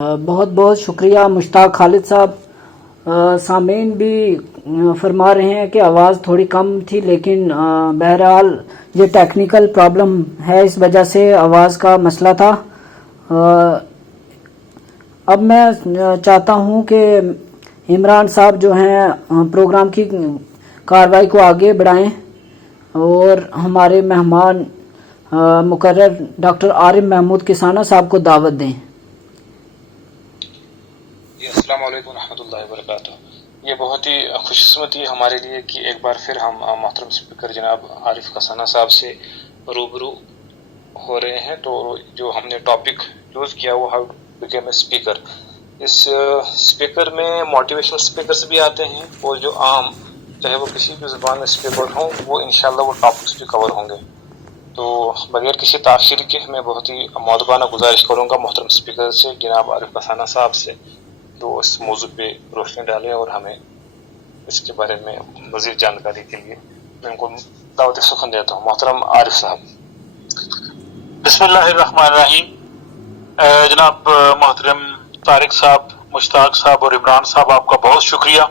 بہت بہت شکریہ مشتاق خالد صاحب۔ سامعین بھی فرما رہے ہیں کہ آواز تھوڑی کم تھی، لیکن بہرحال یہ ٹیکنیکل پرابلم ہے، اس وجہ سے آواز کا مسئلہ تھا۔ اب میں چاہتا ہوں کہ عمران صاحب جو ہیں پروگرام کی کارروائی کو آگے بڑھائیں اور ہمارے مہمان مقرر ڈاکٹر عارف محمود کسانہ صاحب کو دعوت دیں۔ السلام علیکم ورحمۃ اللہ وبرکاتہ۔ یہ بہت ہی خوش قسمتی ہمارے لیے کہ ایک بار پھر ہم محترم اسپیکر جناب عارف کسانہ صاحب سے روبرو ہو رہے ہیں۔ تو جو ہم نے ٹاپک چوز کیا وہ how to become a speaker, اس اسپیکر میں موٹیویشنل اسپیکرس بھی آتے ہیں اور جو عام چاہے وہ کسی بھی زبان میں اسپیکر ہوں وہ انشاءاللہ وہ ٹاپکس بھی کور ہوں گے۔ تو بغیر کسی تاخیر کے میں بہت ہی مؤدبانہ گزارش کروں گا محترم اسپیکر سے جناب عارف کسانہ صاحب سے تو اس موضوع پہ روشنی ڈالیں اور ہمیں اس کے بارے میں مزید جانکاری کے لیے میں ان کو دعوت سخن دیتا ہوں۔ محترم عارف صاحب۔ بسم اللہ الرحمن الرحیم۔ جناب محترم طارق صاحب، مشتاق صاحب اور عمران صاحب، آپ کا بہت شکریہ۔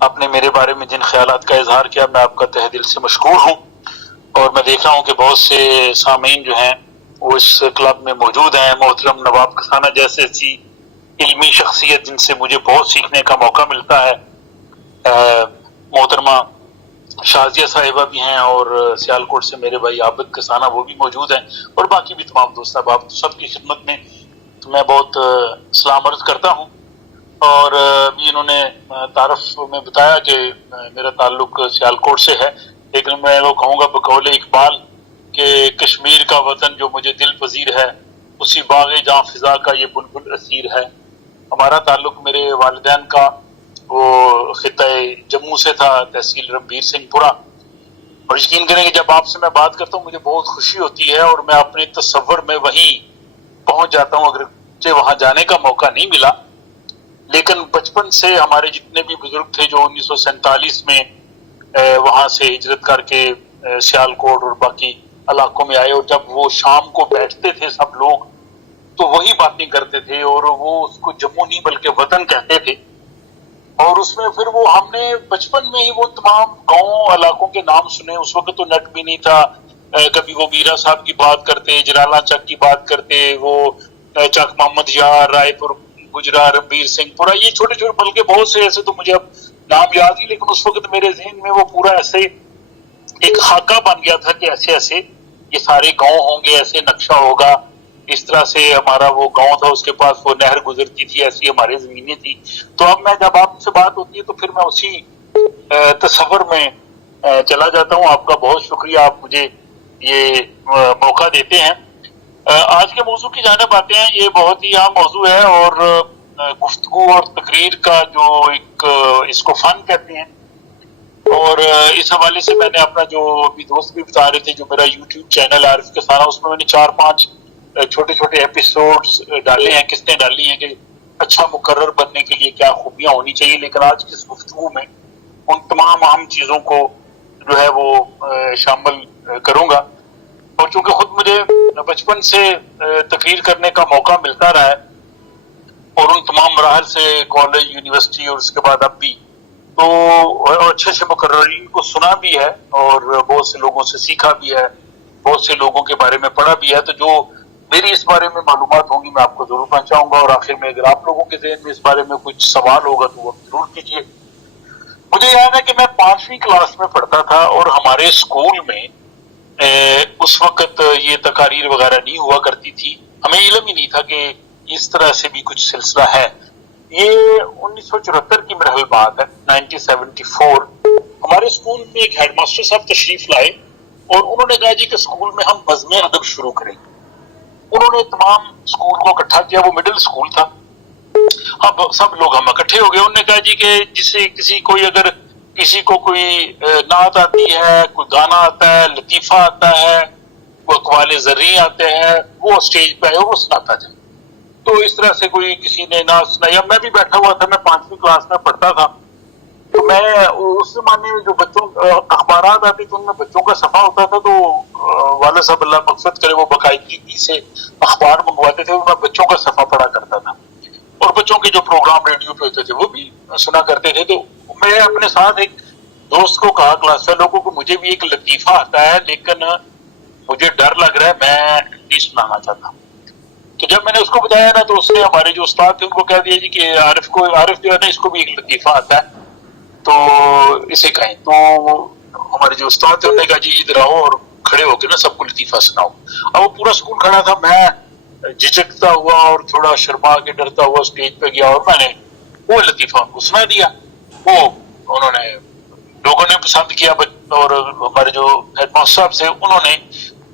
آپ نے میرے بارے میں جن خیالات کا اظہار کیا میں آپ کا تہ دل سے مشکور ہوں، اور میں دیکھ رہا ہوں کہ بہت سے سامعین جو ہیں وہ اس کلب میں موجود ہیں۔ محترم نواب کسانہ جیسے ایسی علمی شخصیت جن سے مجھے بہت سیکھنے کا موقع ملتا ہے، محترمہ شازیہ صاحبہ بھی ہیں، اور سیالکوٹ سے میرے بھائی عابد کسانہ وہ بھی موجود ہیں، اور باقی بھی تمام دوست احباب، سب کی خدمت میں میں بہت سلام عرض کرتا ہوں۔ اور بھی انہوں نے تعارف میں بتایا کہ میرا تعلق سیالکوٹ سے ہے، لیکن میں وہ کہوں گا بقول اقبال کہ کشمیر کا وطن جو مجھے دل پذیر ہے، اسی باغ جاں فضا کا یہ بلبل اسیر ہے۔ ہمارا تعلق میرے والدین کا وہ خطۂ جموں سے تھا، تحصیل رنبیر سنگھ پورہ، اور یقین کریں کہ جب آپ سے میں بات کرتا ہوں مجھے بہت خوشی ہوتی ہے اور میں اپنے تصور میں وہیں پہنچ جاتا ہوں، اگر مجھے وہاں جانے کا موقع نہیں ملا۔ لیکن بچپن سے ہمارے جتنے بھی بزرگ تھے جو 1947 میں وہاں سے ہجرت کر کے سیالکوٹ اور باقی علاقوں میں آئے، اور جب وہ شام کو بیٹھتے تھے سب لوگ تو وہی باتیں کرتے تھے، اور وہ اس کو جموں نہیں بلکہ وطن کہتے تھے۔ اور اس میں پھر وہ ہم نے بچپن میں ہی وہ تمام گاؤں علاقوں کے نام سنے، اس وقت تو نیٹ بھی نہیں تھا، کبھی وہ میرا صاحب کی بات کرتے، جلالہ چک کی بات کرتے، وہ چک محمد یار، رائے پور گجرا، رنبیر سنگھ پورا، یہ چھوٹے چھوٹے بلکہ بہت سے ایسے تو مجھے اب نام یاد نہیں، لیکن اس وقت میرے ذہن میں وہ پورا ایسے ایک خاکہ بن گیا تھا کہ ایسے ایسے یہ سارے گاؤں ہوں گے، ایسے نقشہ ہوگا، اس طرح سے ہمارا وہ گاؤں تھا، اس کے پاس وہ نہر گزرتی تھی، ایسی ہماری زمینیں تھی۔ تو اب میں جب آپ سے بات ہوتی ہے تو پھر میں اسی تصور میں چلا جاتا ہوں۔ آپ کا بہت شکریہ، آپ مجھے یہ موقع دیتے ہیں۔ آج کے موضوع کی جانب آتے ہیں، یہ بہت ہی اہم موضوع ہے، اور گفتگو اور تقریر کا جو ایک اس کو فن کہتے ہیں، اور اس حوالے سے میں نے اپنا جو ابھی دوست بھی بتا رہے تھے جو میرا یوٹیوب چینل ہے عارف کسانہ، اس میں نے 4-5 چھوٹے چھوٹے ایپیسوڈز ڈالے ہیں، قسطیں ڈالی ہیں کہ اچھا مقرر بننے کے لیے کیا خوبیاں ہونی چاہیے، لیکن آج کی اس گفتگو میں ان تمام اہم چیزوں کو جو ہے وہ شامل کروں گا۔ اور چونکہ خود مجھے بچپن سے تقریر کرنے کا موقع ملتا رہا ہے، اور ان تمام مراحل سے کالج، یونیورسٹی اور اس کے بعد اب بھی، تو اچھے اچھے مقررین کو سنا بھی ہے اور بہت سے لوگوں سے سیکھا بھی ہے، بہت سے لوگوں کے بارے میں پڑھا بھی ہے، تو جو میری اس بارے میں معلومات ہوں گی میں آپ کو ضرور پہنچاؤں گا، اور آخر میں اگر آپ لوگوں کے ذہن میں اس بارے میں کچھ سوال ہوگا تو وہ ضرور کیجیے۔ مجھے یاد ہے کہ میں 5ویں کلاس میں پڑھتا تھا، اور ہمارے اسکول میں اس وقت یہ تقاریر وغیرہ نہیں ہوا کرتی تھی، ہمیں علم ہی نہیں تھا کہ اس طرح سے بھی کچھ سلسلہ ہے۔ یہ 1974 کی مرحل بات ہے، 1974۔ ہمارے اسکول میں ایک ہیڈ ماسٹر صاحب تشریف لائے، اور انہوں نے کہا جی کہ اسکول میں ہم بزم ادب شروع کریں۔ انہوں نے تمام اسکول کو اکٹھا کیا، وہ مڈل اسکول تھا، اب سب لوگ ہم اکٹھے ہو گئے۔ انہوں نے کہا جی کہ جسے کسی کو کوئی نعت آتی ہے، کوئی گانا آتا ہے، لطیفہ آتا ہے، کوئی اقوال زرعی آتے ہیں، وہ اسٹیج پہ آئے اور وہ سناتا جائے۔ تو اس طرح سے کوئی کسی نے نعت سنائی، اب میں بھی بیٹھا ہوا تھا، میں 5ویں کلاس میں پڑھتا تھا، تو میں اس زمانے میں جو بچوں اخبارات آتے تھے ان میں بچوں کا صفحہ ہوتا تھا، تو والد صاحب اللہ مغفرت کرے وہ باقاعدگی سے اخبار منگواتے تھے، اور میں بچوں کا صفحہ پڑھا کرتا تھا۔ بچوں کے جو پروگرام ریڈیو پہ ہوتے تھے وہ بھی سنا کرتے تھے. تو میں اپنے ساتھ ایک دوست کو کہا کلاس فیلو کو کہ مجھے بھی ایک لطیفہ آتا ہے لیکن مجھے ڈر لگ رہا ہے, میں نہیں سنانا چاہتا. تو جب میں نے اس کو بتایا نا تو اس نے ہمارے جو استاد تھے ان کو کہہ دیا جی کہ عارف جو ہے نا اس کو بھی ایک لطیفہ آتا ہے تو اسے کہیں. تو ہمارے جو استاد تھے انہوں نے کہا جی ادھر آؤ اور کھڑے ہو کے نا سب کو لطیفہ سناؤ. اب وہ پورا اسکول کھڑا تھا, میں جھجکتا ہوا اور تھوڑا شرما کے ڈرتا ہوا اسٹیج پہ گیا اور میں نے وہ لطیفہ ان کو سنا دیا. وہ انہوں نے لوگوں نے پسند کیا اور ہمارے جو ہیڈ ماسٹر صاحب سے انہوں نے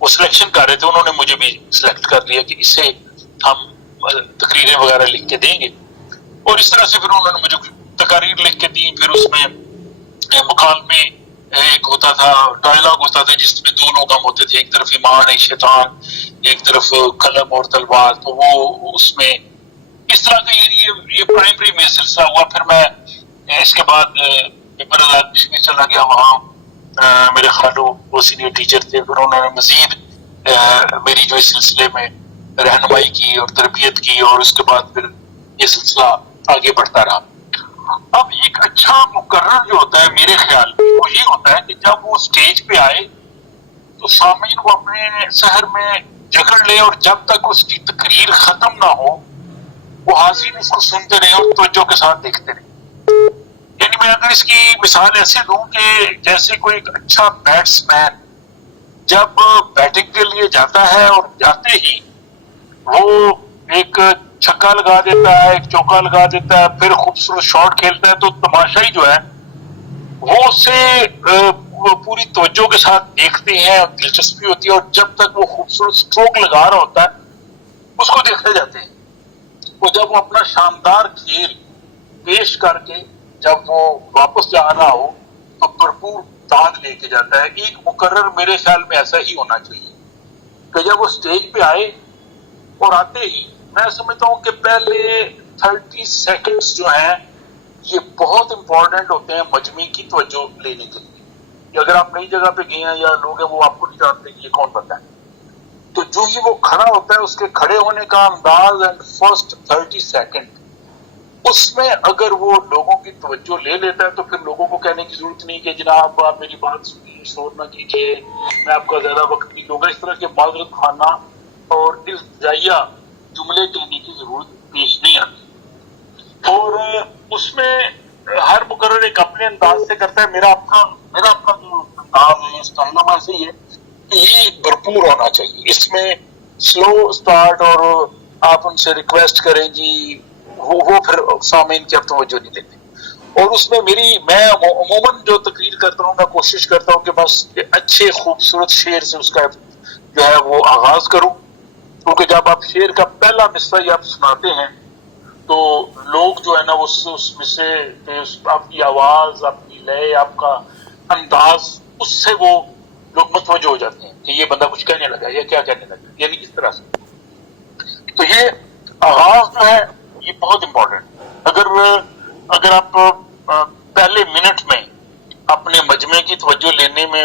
وہ سلیکشن کر رہے تھے, انہوں نے مجھے بھی سلیکٹ کر لیا کہ اس سے ہم تقریریں وغیرہ لکھ کے دیں گے. اور اس طرح سے پھر انہوں نے مجھے تقاریر لکھ کے دی. پھر اس میں مکالمے ایک ہوتا تھا, ڈائلاگ ہوتا تھا جس میں دو لوگ ہم ہوتے تھے, ایک طرف ایمان ایک شیطان, ایک طرف قلم اور تلوار. تو وہ اس میں اس طرح کا یہ پرائمری میں سلسلہ ہوا. پھر میں اس کے بعد میں چلا گیا وہاں, میرے خالو وہ سینئر ٹیچر تھے, پھر انہوں نے مزید میری جو اس سلسلے میں رہنمائی کی اور تربیت کی اور اس کے بعد پھر یہ سلسلہ آگے بڑھتا رہا. اب ایک اچھا مقرر جو ہوتا ہے میرے خیال میں وہ یہ ہوتا ہے کہ جب وہ سٹیج پہ آئے تو سامعین کو اپنے سحر میں جکڑ لے اور جب تک اس کی تقریر ختم نہ ہو وہ حاضرین اس کو سنتے رہے اور توجہ کے ساتھ دیکھتے رہے. یعنی میں اگر اس کی مثال ایسے دوں کہ جیسے کوئی ایک اچھا بیٹس مین جب بیٹنگ کے لیے جاتا ہے اور جاتے ہی وہ ایک چھکا لگا دیتا ہے, ایک چوکا لگا دیتا ہے, پھر خوبصورت شاٹ کھیلتا ہے, تو تماشائی جو ہے وہ اسے پوری توجہ کے ساتھ دیکھتے ہیں, دلچسپی ہوتی ہے, اور جب تک وہ خوبصورت اسٹروک لگا رہا ہوتا ہے اس کو دیکھتے جاتے ہیں. وہ جب وہ اپنا شاندار کھیل پیش کر کے جب وہ واپس جا رہا ہو تو بھرپور داد لے کے جاتا ہے. ایک مقرر میرے خیال میں ایسا ہی ہونا چاہیے کہ جب وہ اسٹیج پہ آئے اور آتے ہی میں سمجھتا ہوں کہ پہلے 30 سیکنڈز جو ہیں یہ بہت امپورٹنٹ ہوتے ہیں مجمع کی توجہ لینے کے لیے. کہ اگر آپ نئی جگہ پہ گئے ہیں یا لوگ ہیں وہ آپ کو نہیں جانتے یہ کون بندہ ہے, تو جو ہی وہ کھڑا ہوتا ہے اس کے کھڑے ہونے کا انداز اینڈ فرسٹ 30 سیکنڈ اس میں اگر وہ لوگوں کی توجہ لے لیتا ہے تو پھر لوگوں کو کہنے کی ضرورت نہیں کہ جناب آپ میری بات سنیے, شور نہ کیجیے, میں آپ کا زیادہ وقت نہیں لوں گا. اس طرح کے معذرت خانہ اور التجائیہ جملے کہنے کی ضرورت پیش نہیں آتی. اور اس میں ہر مقرر ایک اپنے انداز سے کرتا ہے. میرا اپنا جو انداز ہے اس کا ایسے ہی ہے کہ یہ بھرپور ہونا چاہیے. اس میں سلو سٹارٹ اور آپ ان سے ریکویسٹ کریں جی وہ پھر سامعین کی اب توجہ نہیں دیتے. اور اس میں میں عموماً جو تقریر کرتا ہوں میں کوشش کرتا ہوں کہ بس اچھے خوبصورت شعر سے اس کا جو ہے وہ آغاز کروں, کیونکہ جب آپ شعر کا پہلا مصرع ہی آپ سناتے ہیں تو لوگ جو ہے نا اس مصرع آپ کی آواز, آپ کی لے, آپ کا انداز, اس سے وہ لوگ متوجہ ہو جاتے ہیں کہ یہ بندہ کچھ کہنے لگا یا کیا کہنے لگا, یعنی اس طرح سے. تو یہ آغاز جو ہے یہ بہت امپورٹنٹ. اگر آپ پہلے منٹ میں اپنے مجمع کی توجہ لینے میں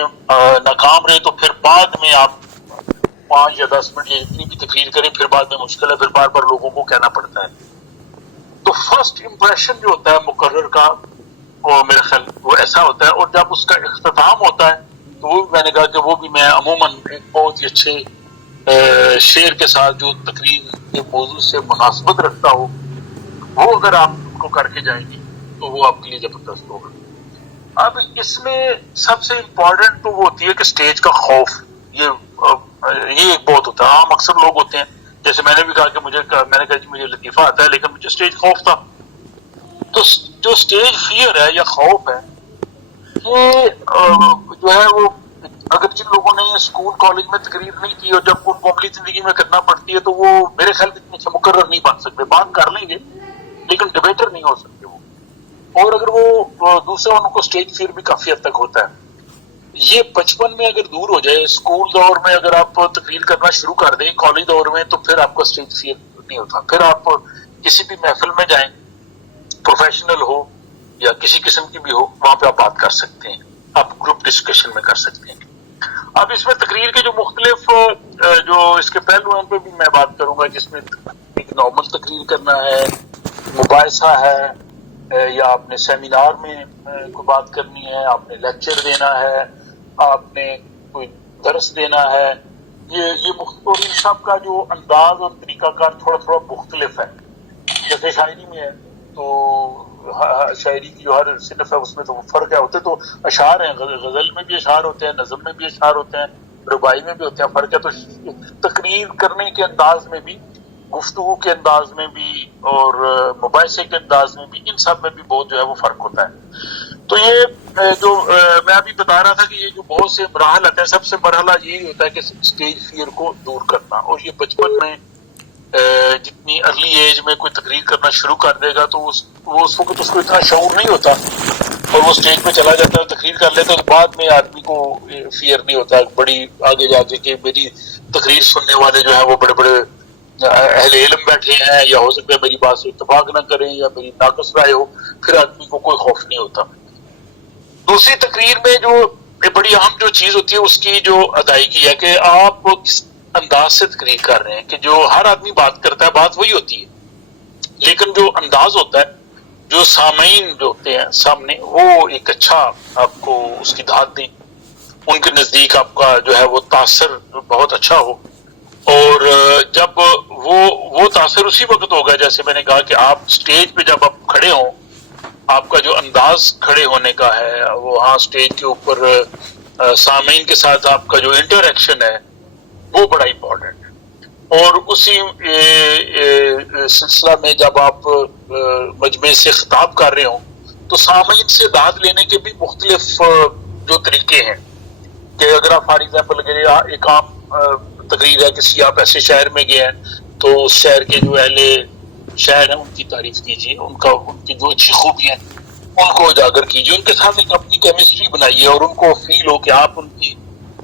ناکام رہے تو پھر بعد میں آپ 5 یا 10 منٹ یا جتنی بھی تقریر کریں پھر بعد میں مشکل ہے, پھر بار بار لوگوں کو کہنا پڑتا ہے. تو فرسٹ امپریشن جو ہوتا ہے مقرر کا وہ میرے خیال وہ ایسا ہوتا ہے. اور جب اس کا اختتام ہوتا ہے تو وہ میں نے کہا کہ وہ بھی میں عموماً ایک بہت ہی اچھے شعر کے ساتھ جو تقریر کے موضوع سے مناسبت رکھتا ہو وہ اگر آپ کو کر کے جائیں گی تو وہ آپ کے لیے زبردست ہوگا. اب اس میں سب سے امپورٹنٹ تو وہ ہوتی ہے کہ سٹیج کا خوف. یہ ایک بہت ہوتا ہے. عام اکثر لوگ ہوتے ہیں جیسے میں نے بھی کہا کہ میں نے کہا کہ مجھے لطیفہ آتا ہے لیکن مجھے سٹیج خوف تھا. تو جو سٹیج فیئر ہے یا خوف ہے یہ جو ہے وہ اگر جن لوگوں نے اسکول کالج میں تقریر نہیں کی اور جب ان کو عملی زندگی میں کرنا پڑتی ہے تو وہ میرے خیال اتنے اچھے مقرر نہیں بن سکتے. بات کر لیں گے لیکن ڈبیٹر نہیں ہو سکتے وہ. اور اگر وہ دوسرا ان کو سٹیج فیئر بھی کافی حد تک ہوتا ہے. یہ بچپن میں اگر دور ہو جائے, اسکول دور میں اگر آپ تقریر کرنا شروع کر دیں کالج دور میں, تو پھر آپ کو سٹیج فیئر نہیں ہوتا. پھر آپ کسی بھی محفل میں جائیں, پروفیشنل ہو یا کسی قسم کی بھی ہو, وہاں پہ آپ بات کر سکتے ہیں, آپ گروپ ڈسکشن میں کر سکتے ہیں. اب اس میں تقریر کے جو مختلف جو اس کے پہلو ہیں ان پہ بھی میں بات کروں گا, جس میں ایک نارمل تقریر کرنا ہے, مباحثہ ہے یا آپ نے سیمینار میں کوئی بات کرنی ہے، آپ نے لیکچر دینا ہے، آپ نے کوئی درس دینا ہے، یہ اور ان سب کا جو انداز اور طریقہ کار تھوڑا تھوڑا مختلف ہے. جیسے شاعری میں ہے تو شاعری کی جو ہر صنف ہے اس میں تو فرق ہے، ہوتے تو اشعار ہیں، غزل میں بھی اشعار ہوتے ہیں، نظم میں بھی اشعار ہوتے ہیں، ربائی میں بھی ہوتے ہیں، فرق ہے. تو تقریر کرنے کے انداز میں بھی، گفتگو کے انداز میں بھی اور مباحثے کے انداز میں بھی، ان سب میں بھی بہت جو ہے وہ فرق ہوتا ہے. تو یہ جو میں ابھی بتا رہا تھا کہ یہ جو بہت سے مراحل آتے ہیں، سب سے مرحلہ یہی ہوتا ہے کہ اسٹیج فیئر کو دور کرنا. اور یہ بچپن میں جتنی ارلی ایج میں کوئی تقریر کرنا شروع کر دے گا تو وہ اس وقت اس کو اتنا شعور نہیں ہوتا اور وہ اسٹیج پہ چلا جاتا ہے، تقریر کر لیتا ہے، تو بعد میں آدمی کو فیئر نہیں ہوتا بڑی آگے جا کے کہ میری تقریر سننے والے جو ہیں وہ بڑے بڑے اہل علم بیٹھے ہیں، یا ہو سکتا ہے میری بات سے اتفاق نہ کریں یا میری ناقص رائے ہو. پھر آدمی کو کوئی خوف نہیں ہوتا. دوسری تقریر میں جو بڑی اہم جو چیز ہوتی ہے اس کی جو ادائیگی ہے کہ آپ کس انداز سے تقریر کر رہے ہیں. کہ جو ہر آدمی بات کرتا ہے بات وہی ہوتی ہے، لیکن جو انداز ہوتا ہے، جو سامعین جو ہوتے ہیں سامنے، وہ ایک اچھا آپ کو اس کی دھات دیں، ان کے نزدیک آپ کا جو ہے وہ تاثر بہت اچھا ہو. اور جب وہ تاثر اسی وقت ہوگا جیسے میں نے کہا کہ آپ اسٹیج پہ جب آپ کھڑے ہوں، آپ کا جو انداز کھڑے ہونے کا ہے، وہاں اسٹیج کے اوپر سامعین کے ساتھ آپ کا جو انٹریکشن ہے وہ بڑا امپورٹنٹ ہے. اور اسی سلسلہ میں جب آپ مجمع سے خطاب کر رہے ہوں تو سامعین سے داد لینے کے بھی مختلف جو طریقے ہیں. کہ اگر آپ فار ایگزامپل اگر ایک عام تقریر ہے کسی آپ ایسے شہر میں گئے ہیں تو اس شہر کے جو اہل شہر ہیں ان کی تعریف کیجیے، ان کی جو اچھی خوبیاں ہیں ان کو اجاگر کیجیے، ان کے ساتھ ایک اپنی کیمسٹری بنائیے اور ان کو فیل ہو کہ آپ ان کی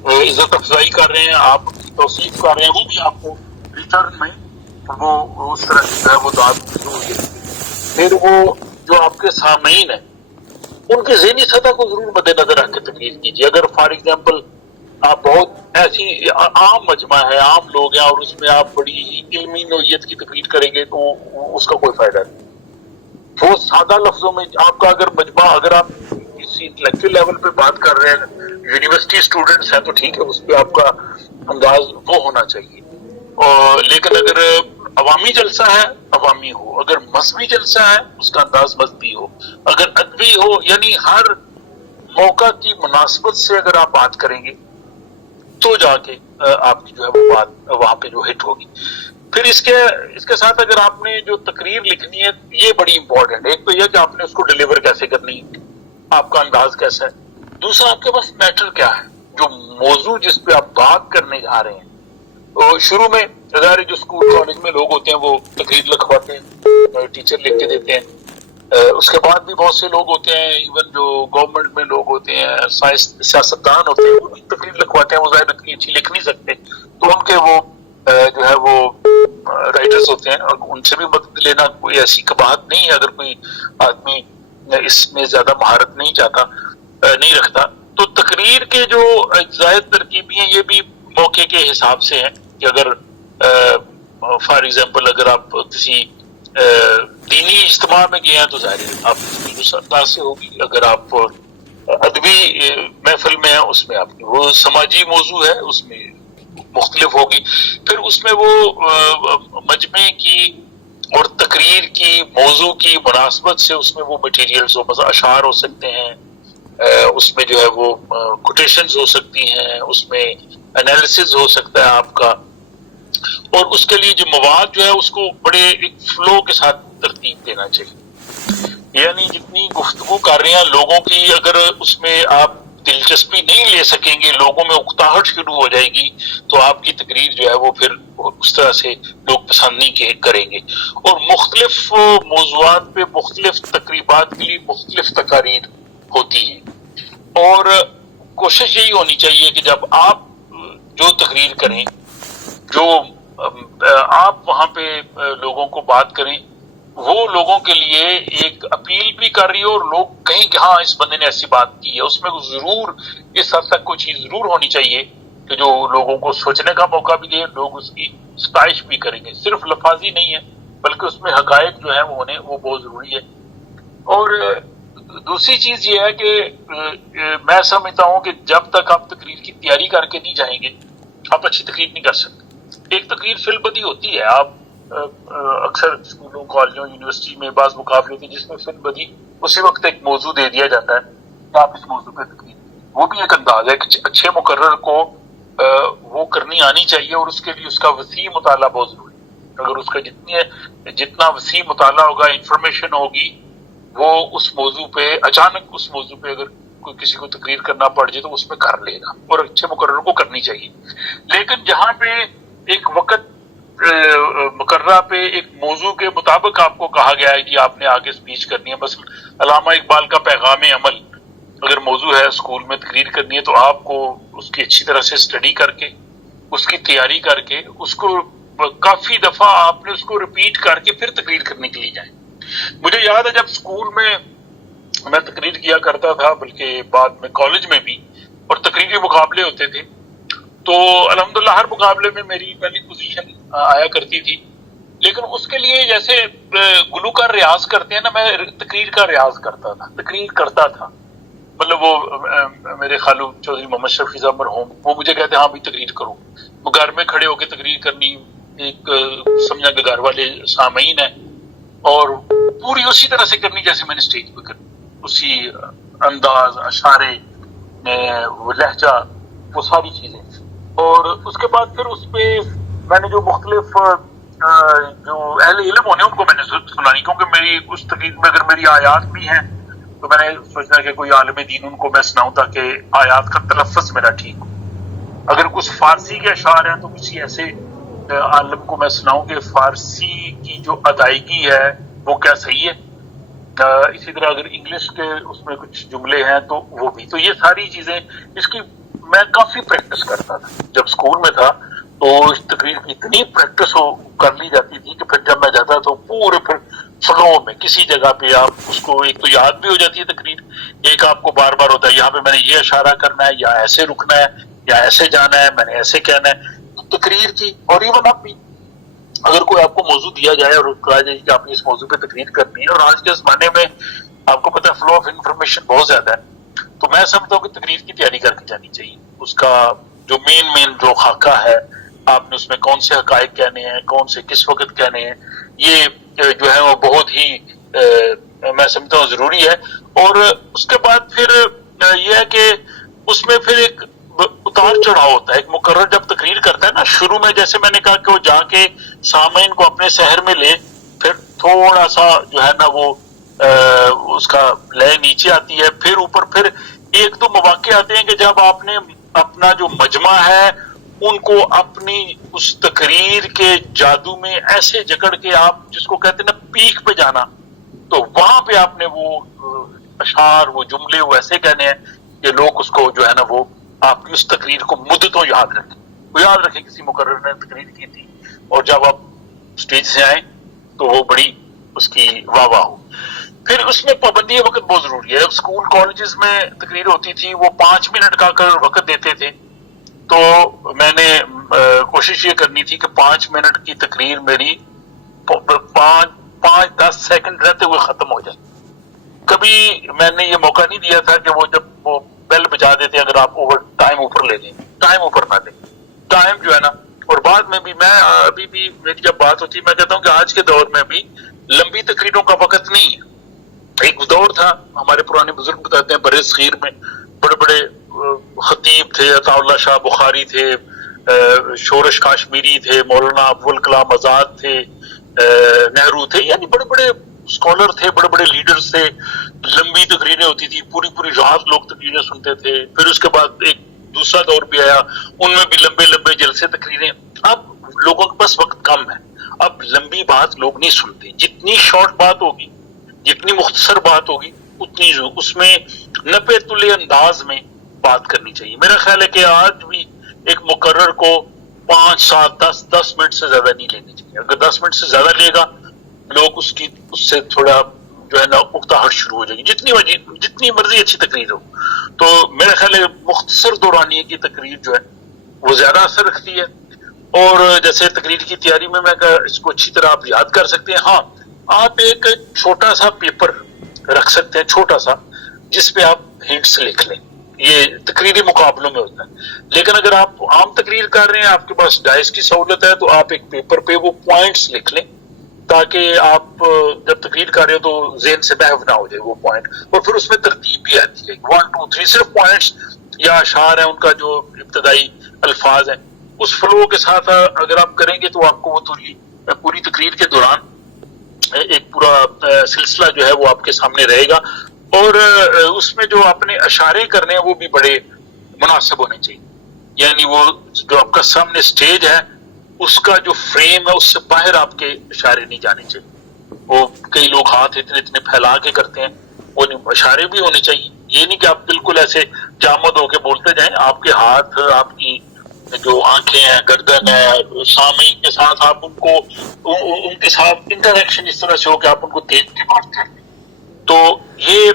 عزت افزائی کر رہے ہیں، آپ ان کی توصیف کر رہے ہیں، وہ بھی آپ کو ریٹرن میں وہ اس طرح سے وہ داد ہوگی. پھر وہ جو آپ کے سامعین ہیں ان کے ذہنی سطح کو ضرور مد نظر رکھ کے تقریر کیجیے. اگر فار ایگزامپل آپ بہت ایسی عام مجمع ہے، عام لوگ ہیں اور اس میں آپ بڑی علمی نوعیت کی تقریر کریں گے تو اس کا کوئی فائدہ نہیں. بہت سادہ لفظوں میں آپ کا اگر مجمع، اگر آپ کسی انٹلیکچوئل لیول پہ بات کر رہے ہیں، یونیورسٹی اسٹوڈنٹس ہیں تو ٹھیک ہے، اس پہ آپ کا انداز وہ ہونا چاہیے. لیکن اگر عوامی جلسہ ہے عوامی ہو، اگر مذہبی جلسہ ہے اس کا انداز مذہبی ہو، اگر ادبی ہو، یعنی ہر موقع کی مناسبت سے اگر آپ بات کریں گے تو جا کے آپ کی جو ہے وہ بات وہاں پہ جو ہٹ ہوگی. پھر اس کے ساتھ اگر آپ نے جو تقریر لکھنی ہے یہ بڑی امپورٹنٹ ہے. ایک تو یہ کہ آپ نے اس کو ڈلیور کیسے کرنی ہے، آپ کا انداز کیسا ہے. دوسرا آپ کے پاس میٹر کیا ہے، جو موضوع جس پہ آپ بات کرنے جا رہے ہیں. تو شروع میں ادارے جو اسکول کالج میں لوگ ہوتے ہیں وہ تقریر لکھواتے ہیں، ٹیچر لکھ کے دیتے ہیں. اس کے بعد بھی بہت سے لوگ ہوتے ہیں، ایون جو گورنمنٹ میں لوگ ہوتے ہیں، سیاستدان ہوتے ہیں، وہ بھی تقریر لکھواتے ہیں. وہ ظاہر اتنی اچھی لکھ نہیں سکتے تو ان کے وہ جو ہے وہ رائٹرز ہوتے ہیں اور ان سے بھی مدد لینا کوئی ایسی بات نہیں ہے اگر کوئی آدمی اس میں زیادہ مہارت نہیں رکھتا. تو تقریر کے جو زائد ترکیبیں ہیں یہ بھی موقع کے حساب سے ہیں کہ اگر فار ایگزامپل اگر آپ کسی دینی اجتماع میں گئے ہیں تو ظاہر ہے آپ کی سرکار سے ہوگی. اگر آپ ادبی محفل میں ہیں اس میں آپ کی وہ سماجی موضوع ہے اس میں مختلف ہوگی. پھر اس میں وہ مجمع کی اور تقریر کی موضوع کی مناسبت سے اس میں وہ مٹیریلز ہو، مثلا اشعار ہو سکتے ہیں، اس میں جو ہے وہ کوٹیشنز ہو سکتی ہیں، اس میں انالیسز ہو سکتا ہے آپ کا. اور اس کے لیے جو مواد جو ہے اس کو بڑے ایک فلو کے ساتھ ترتیب دینا چاہیے. یعنی جتنی گفتگو کر رہے ہیں لوگوں کی، اگر اس میں آپ دلچسپی نہیں لے سکیں گے، لوگوں میں اکتاہٹ شروع ہو جائے گی تو آپ کی تقریر جو ہے وہ پھر اس طرح سے لوگ پسند نہیں کریں گے. اور مختلف موضوعات پہ مختلف تقریبات کے لیے مختلف تقاریر ہوتی ہیں. اور کوشش یہی ہونی چاہیے کہ جب آپ جو تقریر کریں، جو آپ وہاں پہ لوگوں کو بات کریں، وہ لوگوں کے لیے ایک اپیل بھی کر رہی ہو اور لوگ کہیں کہ ہاں اس بندے نے ایسی بات کی ہے. اس میں ضرور اس حد تک کوئی چیز ضرور ہونی چاہیے کہ جو لوگوں کو سوچنے کا موقع بھی دے، لوگ اس کی ستائش بھی کریں گے. صرف لفاظی نہیں ہے بلکہ اس میں حقائق جو ہیں وہ ہونے وہ بہت ضروری ہے. اور دوسری چیز یہ ہے کہ میں سمجھتا ہوں کہ جب تک آپ تقریر کی تیاری کر کے نہیں جائیں گے آپ اچھی تقریر نہیں کر سکتے. ایک تقریر فی البدی ہوتی ہے. آپ اکثر اسکولوں کالجوں یونیورسٹی میں بعض مقابلے ہوتے ہیں جس میں فی البدی اسی وقت ایک موضوع دے دیا جاتا ہے کہ آپ اس موضوع پہ تقریر. وہ بھی ایک انداز ہے کہ اچھے مقرر کو وہ کرنی آنی چاہیے اور اس کے لیے اس کا وسیع مطالعہ بہت ضروری ہے. اگر اس کا جتنا وسیع مطالعہ ہوگا انفارمیشن ہوگی وہ اس موضوع پہ اچانک اس موضوع پہ اگر کوئی کسی کو تقریر کرنا پڑ جائے تو اس میں کر لے گا اور اچھے مقرر کو کرنی چاہیے. لیکن جہاں پہ ایک وقت مقررہ پہ ایک موضوع کے مطابق آپ کو کہا گیا ہے کہ آپ نے آگے سپیچ کرنی ہے، بس علامہ اقبال کا پیغام عمل اگر موضوع ہے اسکول میں تقریر کرنی ہے تو آپ کو اس کی اچھی طرح سے اسٹڈی کر کے اس کی تیاری کر کے اس کو کافی دفعہ آپ نے اس کو ریپیٹ کر کے پھر تقریر کرنے کے لیے جائیں. مجھے یاد ہے جب اسکول میں تقریر کیا کرتا تھا، بلکہ بعد میں کالج میں بھی، اور تقریری مقابلے ہوتے تھے تو الحمدللہ ہر مقابلے میں میری پہلی پوزیشن آیا کرتی تھی. لیکن اس کے لیے جیسے گلوکار ریاض کرتے ہیں نا، میں تقریر کا ریاض کرتا تھا، تقریر کرتا تھا. مطلب وہ میرے خالو چودھری محمد شفیع صاحب مرحوم وہ مجھے کہتے ہیں ہاں بھی تقریر کرو. وہ گھر میں کھڑے ہو کے تقریر کرنی، ایک سمجھا کہ گھر والے سامعین ہیں اور پوری اسی طرح سے کرنی جیسے میں نے اسٹیج پہ کرنی، اسی انداز، اشارے، وہ لہجہ، وہ ساری چیزیں. اور اس کے بعد پھر اس پہ میں نے جو مختلف جو اہل علم ہونے ان کو میں نے سنانی، کیونکہ میری اس تقریر میں اگر میری آیات بھی ہیں تو میں نے سوچنا کہ کوئی عالم دین ان کو میں سناؤں تاکہ آیات کا تلفظ میرا ٹھیک ہو. اگر کچھ فارسی کے اشعار ہیں تو کسی ایسے عالم کو میں سناؤں کہ فارسی کی جو ادائیگی ہے وہ کیا صحیح ہے. اسی طرح اگر انگلش کے اس میں کچھ جملے ہیں تو وہ بھی. تو یہ ساری چیزیں اس کی میں کافی پریکٹس کرتا تھا. جب اسکول میں تھا تو اس تقریر کی اتنی پریکٹس کر لی جاتی تھی کہ پھر جب میں جاتا تو پورے پھر فلو میں کسی جگہ پہ آپ اس کو ایک تو یاد بھی ہو جاتی ہے تقریر، ایک آپ کو بار بار ہوتا ہے یہاں پہ میں نے یہ اشارہ کرنا ہے یا ایسے رکنا ہے یا ایسے جانا ہے، میں نے ایسے کہنا ہے. تو تقریر کی اور ایون اب بھی اگر کوئی آپ کو موضوع دیا جائے اور کہا جائے کہ آپ نے اس موضوع پہ تقریر کرنی ہے، اور آج کے زمانے میں آپ کو پتہ ہے فلو آف انفارمیشن بہت زیادہ ہے، تو میں سمجھتا ہوں کہ تقریر کی تیاری کر کے جانی چاہیے. اس کا جو مین جو خاکہ ہے آپ نے اس میں کون سے حقائق کہنے ہیں، کون سے کس وقت کہنے ہیں، یہ جو ہے وہ بہت ہی میں سمجھتا ہوں ضروری ہے. اور اس کے بعد پھر یہ ہے کہ اس میں پھر ایک اتار چڑھاؤ ہوتا ہے. ایک مقرر جب تقریر کرتا ہے نا، شروع میں جیسے میں نے کہا کہ وہ جا کے سامعین کو اپنے سحر میں لے، پھر تھوڑا سا جو ہے نا وہ اس کا لے نیچے آتی ہے، پھر اوپر، پھر ایک دو مواقع آتے ہیں کہ جب آپ نے اپنا جو مجمع ہے ان کو اپنی اس تقریر کے جادو میں ایسے جکڑ کے آپ جس کو کہتے ہیں نا پیک پہ جانا، تو وہاں پہ آپ نے وہ اشعار، وہ جملے وہ ایسے کہنے ہیں کہ لوگ اس کو جو ہے نا وہ آپ کی اس تقریر کو مدتوں یاد رکھیں. وہ یاد رکھیں کسی مقرر نے تقریر کی تھی اور جب آپ اسٹیج سے آئیں تو وہ بڑی اس کی واہ واہ ہو. پھر اس میں پابندی وقت بہت ضروری ہے. اسکول کالجز میں تقریر ہوتی تھی وہ 5 منٹ کا اگر وقت دیتے تھے تو میں نے کوشش یہ کرنی تھی کہ 5 منٹ کی تقریر میری 5-10 سیکنڈ رہتے ہوئے ختم ہو جائے. کبھی میں نے یہ موقع نہیں دیا تھا کہ وہ جب وہ بیل بجا دیتے اگر آپ اوور ٹائم اوپر لے لیں، ٹائم اوپر نہ دیں. ٹائم جو ہے نا، اور بعد میں بھی میں ابھی بھی میری جب بات ہوتی ہے میں کہتا ہوں کہ آج کے دور میں بھی لمبی تقریروں کا وقت نہیں ہے. ایک دور تھا ہمارے پرانے بزرگ بتاتے ہیں برِ صغیر میں بڑے بڑے خطیب تھے، عطا اللہ شاہ بخاری تھے، شورش کاشمیری تھے، مولانا ابوال کلام آزاد تھے، نہرو تھے، یعنی بڑے بڑے اسکالر تھے، بڑے بڑے لیڈرز تھے. لمبی تقریریں ہوتی تھی، پوری پوری رات لوگ تقریریں سنتے تھے. پھر اس کے بعد ایک دوسرا دور بھی آیا، ان میں بھی لمبے لمبے جلسے تقریریں. اب لوگوں کے پاس وقت کم ہے، اب لمبی بات لوگ نہیں سنتے. جتنی شارٹ بات ہوگی، جتنی مختصر بات ہوگی، اتنی اس میں نپے تلے انداز میں بات کرنی چاہیے. میرا خیال ہے کہ آج بھی ایک مقرر کو 5-7-10 منٹ سے زیادہ نہیں لینی چاہیے. اگر 10 منٹ سے زیادہ لے گا لوگ اس سے تھوڑا جو ہے نا اکتاہٹ شروع ہو جائے گی، جتنی مرضی اچھی تقریر ہو. تو میرا خیال ہے مختصر دورانیے کی تقریر جو ہے وہ زیادہ اثر رکھتی ہے. اور جیسے تقریر کی تیاری میں اس کو اچھی طرح آپ یاد کر سکتے ہیں. ہاں آپ ایک چھوٹا سا پیپر رکھ سکتے ہیں, چھوٹا سا, جس پہ آپ ہنٹس لکھ لیں. یہ تقریری مقابلوں میں ہوتا ہے. لیکن اگر آپ عام تقریر کر رہے ہیں, آپ کے پاس ڈائس کی سہولت ہے, تو آپ ایک پیپر پہ وہ پوائنٹس لکھ لیں, تاکہ آپ جب تقریر کر رہے ہو تو ذہن سے محو نہ ہو جائے وہ پوائنٹ. اور پھر اس میں ترتیب بھی آتی ہے, 1 2 3, صرف پوائنٹس یا اشعار ہیں ان کا جو ابتدائی الفاظ ہیں, اس فلو کے ساتھ اگر آپ کریں گے تو آپ کو وہ پوری تقریر کے دوران ایک پورا سلسلہ جو ہے وہ آپ کے سامنے رہے گا. اور اس میں جو آپ نے اشارے کرنے ہیں وہ بھی بڑے مناسب ہونے چاہیے. یعنی وہ جو آپ کا سامنے سٹیج ہے اس کا جو فریم ہے اس سے باہر آپ کے اشارے نہیں جانے چاہیے. وہ کئی لوگ ہاتھ اتنے پھیلا کے کرتے ہیں, وہ اشارے بھی ہونے چاہیے. یہ نہیں کہ آپ بالکل ایسے جامد ہو کے بولتے جائیں. آپ کے ہاتھ, آپ کی جو آنکھیں ہیں, گردن ہے, سامعین کے ساتھ آپ ان کے ساتھ انٹریکشن اس طرح سے ہو کہ آپ ان کو دیکھ کے بات کریں. تو یہ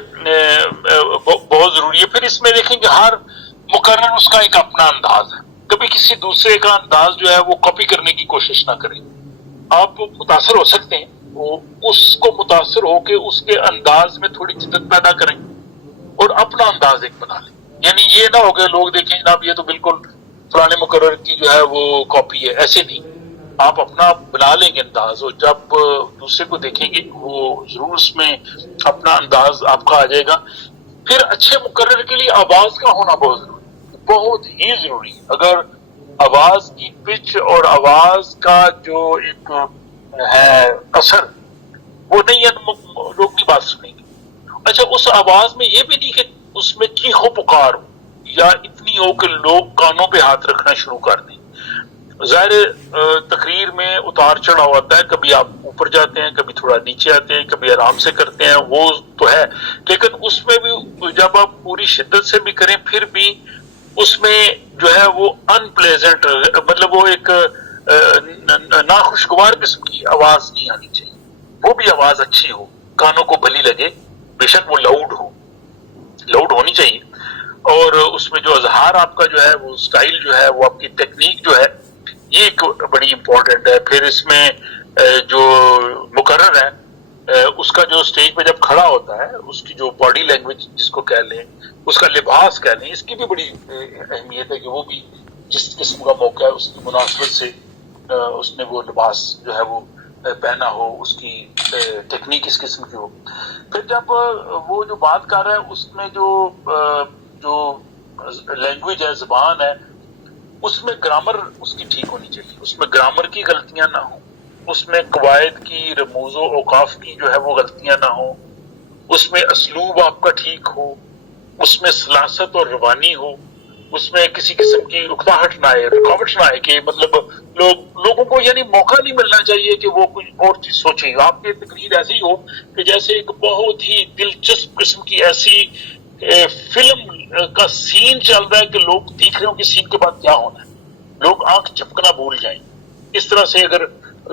بہت ضروری ہے. پھر اس میں دیکھیں کہ ہر مقرر اس کا ایک اپنا انداز ہے. کبھی کسی دوسرے کا انداز جو ہے وہ کاپی کرنے کی کوشش نہ کریں. آپ متاثر ہو سکتے ہیں, وہ اس کو متاثر ہو کے اس کے انداز میں تھوڑی جدت پیدا کریں اور اپنا انداز ایک بنا لیں. یعنی یہ نہ ہو کہ لوگ دیکھیں جناب یہ تو بالکل فلانے مقرر کی جو ہے وہ کاپی ہے. ایسے نہیں, آپ اپنا بنا لیں گے انداز, اور جب دوسرے کو دیکھیں گے وہ ضرور اس میں اپنا انداز آپ کا آ جائے گا. پھر اچھے مقرر کے لیے آواز کا ہونا بہت ضروری, بہت ہی ضروری ہے. اگر آواز کی پچ اور آواز کا جو ایک ہے اثر وہ نہیں ہے تو لوگ نہیں بات سنیں گے. اچھا, اس آواز میں یہ بھی نہیں کہ اس میں چیخو پکار ہو یا اتنی ہو کہ لوگ کانوں پہ ہاتھ رکھنا شروع کر دیں. ظاہر تقریر میں اتار چڑھاؤ آتا ہے, کبھی آپ اوپر جاتے ہیں, کبھی تھوڑا نیچے آتے ہیں, کبھی آرام سے کرتے ہیں, وہ تو ہے. لیکن اس میں بھی جب آپ پوری شدت سے بھی کریں پھر بھی اس میں جو ہے وہ ان پلیزنٹ, مطلب وہ ایک ناخوشگوار قسم کی آواز نہیں آنی چاہیے. وہ بھی آواز اچھی ہو, کانوں کو بھلی لگے, بے شک وہ لاؤڈ ہونی چاہیے. اور اس میں جو اظہار آپ کا جو ہے وہ سٹائل جو ہے وہ آپ کی ٹیکنیک جو ہے یہ ایک بڑی امپورٹنٹ ہے. پھر اس میں جو مقرر ہے اس کا جو سٹیج پہ جب کھڑا ہوتا ہے اس کی جو باڈی لینگویج جس کو کہہ لیں, اس کا لباس کہہ لیں, اس کی بھی بڑی اہمیت ہے کہ وہ بھی جس قسم کا موقع ہے اس کی مناسبت سے اس نے وہ لباس جو ہے وہ پہنا ہو, اس کی ٹیکنیک اس قسم کی ہو. پھر جب وہ جو بات کر رہا ہے اس میں جو لینگویج ہے, زبان ہے, اس میں گرامر اس کی ٹھیک ہونی چاہیے. اس میں گرامر کی غلطیاں نہ ہوں, اس میں قواعد کی, رموز و اوقاف کی جو ہے وہ غلطیاں نہ ہوں, اس میں اسلوب آپ کا ٹھیک ہو, اس میں سلاست اور روانی ہو, اس میں کسی قسم کی اکتاہٹ نہ آئے, رکاوٹ نہ آئے کہ مطلب لوگوں کو یعنی موقع نہیں ملنا چاہیے کہ وہ کوئی اور چیز سوچیں. آپ کی تقریر ایسی ہو کہ جیسے ایک بہت ہی دلچسپ قسم کی ایسی فلم کا سین چل رہا ہے کہ لوگ دیکھ رہے ہوں کہ سین کے بعد کیا ہونا ہے, لوگ آنکھ جھپکنا بھول جائیں. اس طرح سے اگر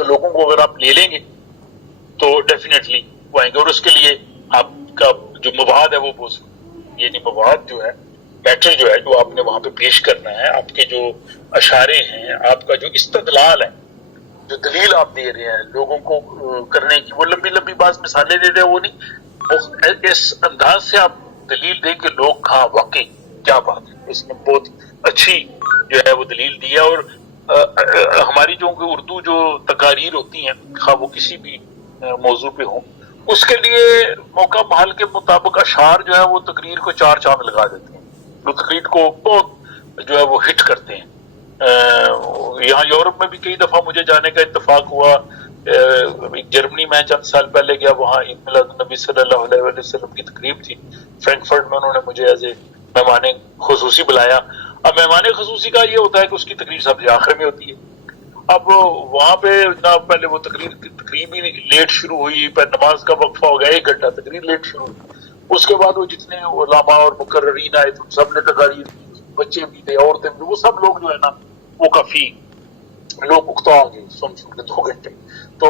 لوگوں کو اگر آپ لے لیں گے تو ڈیفینیٹلی وہ آئیں گے. اور اس کے لیے آپ کا جو مواد ہے وہ بہت, یعنی مواد جو ہے, میٹر جو ہے جو آپ نے وہاں پہ پیش کرنا ہے, آپ کے جو اشارے ہیں, آپ کا جو استدلال ہے, جو دلیل آپ دے رہے ہیں لوگوں کو کرنے کی, وہ لمبی لمبی بات مثالیں دے رہے ہیں, وہ نہیں, اس انداز سے آپ دلیل دے کہ لوگ ہاں واقعی کیا بات ہے, اس نے بہت اچھی جو ہے وہ دلیل دی ہے. اور ہماری جو اردو جو تقاریر ہوتی ہیں خواہ وہ کسی بھی موضوع پہ ہوں, اس کے لیے موقع محل کے مطابق اشعار جو ہے وہ تقریر کو 4 چاند لگا دیتے ہیں, جو تقریر کو بہت جو ہے وہ ہٹ کرتے ہیں. یہاں یورپ میں بھی کئی دفعہ مجھے جانے کا اتفاق ہوا. جرمنی میں چند سال پہلے گیا, وہاں عید میلاد النبی صلی اللہ علیہ وسلم کی تقریب تھی فرینکفرٹ میں, انہوں نے مجھے ایز اے مہمان خصوصی بلایا. اب مہمان خصوصی کا یہ ہوتا ہے کہ اس کی تقریر سب سے آخر میں ہوتی ہے. اب وہاں پہ پہلے وہ تقریب ہی لیٹ شروع ہوئی, پھر نماز کا وقفہ ہو گیا 1 گھنٹہ, تقریر لیٹ شروع ہوئی. اس کے بعد وہ جتنے علماء اور مقررین آئے تھے سب نے تقاریر کی, بچے بھی تھے, عورتیں بھی, وہ سب لوگ جو ہے نا وہ کافی لوگ اکتا ہوں گے سن کے 2 گھنٹے. تو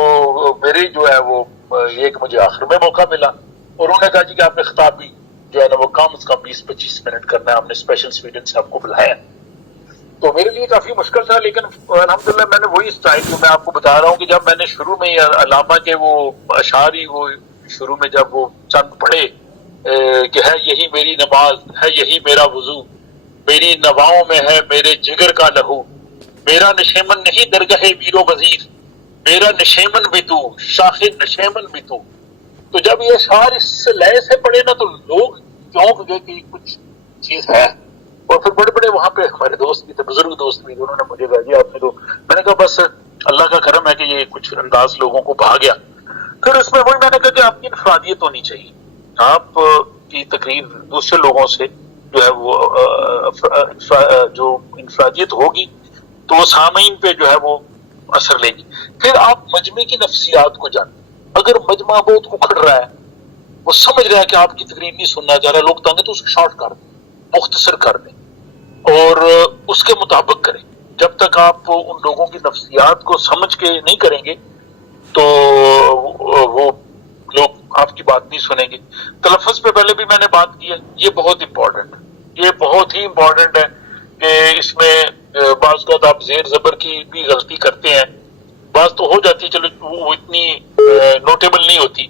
میری جو ہے وہ یہ کہ مجھے آخر میں موقع ملا, اور انہوں نے کہا جی کہ آپ نے خطاب بھی جو ہے نا وہ کم از کم 20-25 منٹ کرنا ہے, ہم نے اسپیشل سویڈن سے آپ کو بلایا. تو میرے لیے کافی مشکل تھا، لیکن الحمدللہ میں نے وہی اسٹائل جو میں آپ کو بتا رہا ہوں کہ جب میں نے شروع میں علامہ کے وہ اشعار ہی وہ شروع میں جب وہ چند پڑھے کہ ہے یہی میری نماز ہے یہی میرا وضو، میری نواؤں میں ہے میرے جگر کا لہو، میرا نشیمن نہیں درگاہ ویر و وزیر، میرا نشیمن بھی تو شاخ نشیمن بھی تو جب یہ اشعار اس لئے سے پڑھے نا تو لوگ چونک گئے کہ کچھ چیز ہے. اور پھر بڑے بڑے وہاں پہ ہمارے دوست بھی تھے، بزرگ دوست بھی، انہوں نے مجھے کہا جی آپ نے تو، میں نے کہا بس اللہ کا کرم ہے کہ یہ کچھ انداز لوگوں کو بھا گیا. پھر اس میں وہی میں نے کہا کہ آپ کی انفرادیت ہونی چاہیے، آپ کی تقریر دوسرے لوگوں سے جو ہے وہ جو انفرادیت ہوگی تو وہ سامعین پہ جو ہے وہ اثر لے گی. پھر آپ مجمع کی نفسیات کو جانیں. اگر مجمع بہت اکھڑ رہا ہے، وہ سمجھ رہا ہے کہ آپ کی تقریر نہیں سننا چاہ رہا، لوگ تنگ ہے تو اس کو شارٹ کر دیں، مختصر کر دیں اور اس کے مطابق کریں. جب تک آپ ان لوگوں کی نفسیات کو سمجھ کے نہیں کریں گے تو وہ لوگ آپ کی بات نہیں سنیں گے. تلفظ پہ پہلے بھی میں نے بات کی ہے، یہ بہت امپورٹنٹ ہے، یہ بہت ہی امپورٹنٹ ہے کہ اس میں بعض اوقات آپ زیر زبر کی بھی غلطی کرتے ہیں، بعض تو ہو جاتی ہے، چلو وہ اتنی نوٹیبل نہیں ہوتی.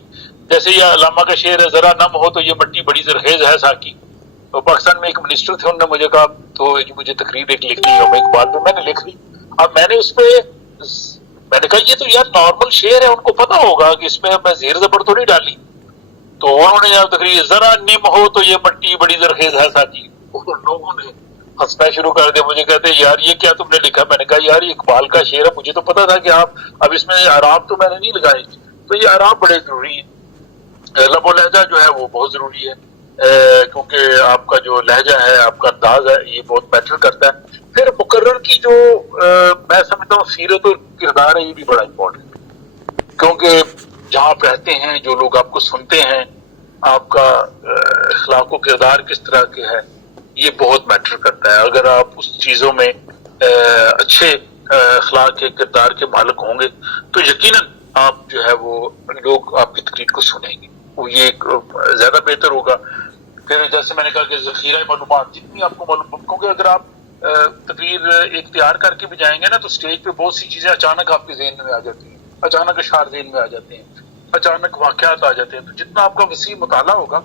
جیسے یہ علامہ کا شعر ہے، ذرا نم ہو تو یہ مٹی بڑی زرخیز ہے ساکی. تو پاکستان میں ایک منسٹر تھے، انہوں نے مجھے کہا تو مجھے تقریر ایک لکھنی ہے اقبال پہ، میں نے لکھ لی. اب میں نے اس پہ میں نے کہا یہ تو یار نارمل شعر ہے، ان کو پتا ہوگا کہ اس میں میں زیر زبر تو نہیں ڈالی. تو انہوں نے تقریر ذرا نم ہو تو یہ مٹی بڑی زرخیز ہے ساکی. لوگوں نے ہنسنا شروع کر دیا، مجھے کہتے یار یہ کیا تم نے لکھا. میں نے کہا یار یہ اقبال کا شعر ہے، مجھے تو پتا تھا کہ آپ اب اس میں اعراب تو میں نے نہیں لگائے. تو یہ اعراب بڑے ضروری ہیں، لب و لہجہ جو ہے وہ بہت ضروری ہے، کیونکہ آپ کا جو لہجہ ہے، آپ کا انداز ہے، یہ بہت میٹر کرتا ہے. پھر مقرر کی جو میں سمجھتا ہوں سیرت و کردار ہے، یہ بھی بڑا امپورٹنٹ ہے، کیونکہ جہاں آپ رہتے ہیں، جو لوگ آپ کو سنتے ہیں، آپ کا اخلاق و کردار کس طرح کے ہے، یہ بہت میٹر کرتا ہے. اگر آپ اس چیزوں میں اچھے اخلاق کے کردار کے مالک ہوں گے تو یقیناً آپ جو ہے وہ لوگ آپ کی تقریر کو سنیں گے، وہ یہ زیادہ بہتر ہوگا. پھر جیسے میں نے کہا کہ ذخیرہ معلومات جتنی آپ کو معلوم، کیونکہ اگر آپ تقریر ایک تیار کر کے بھی جائیں گے نا تو اسٹیج پہ بہت سی چیزیں اچانک آپ کے ذہن میں آ جاتی ہیں، اچانک اشعار ذہن میں آ جاتے ہیں، اچانک واقعات آ جاتے ہیں. تو جتنا آپ کا وسیع مطالعہ ہوگا،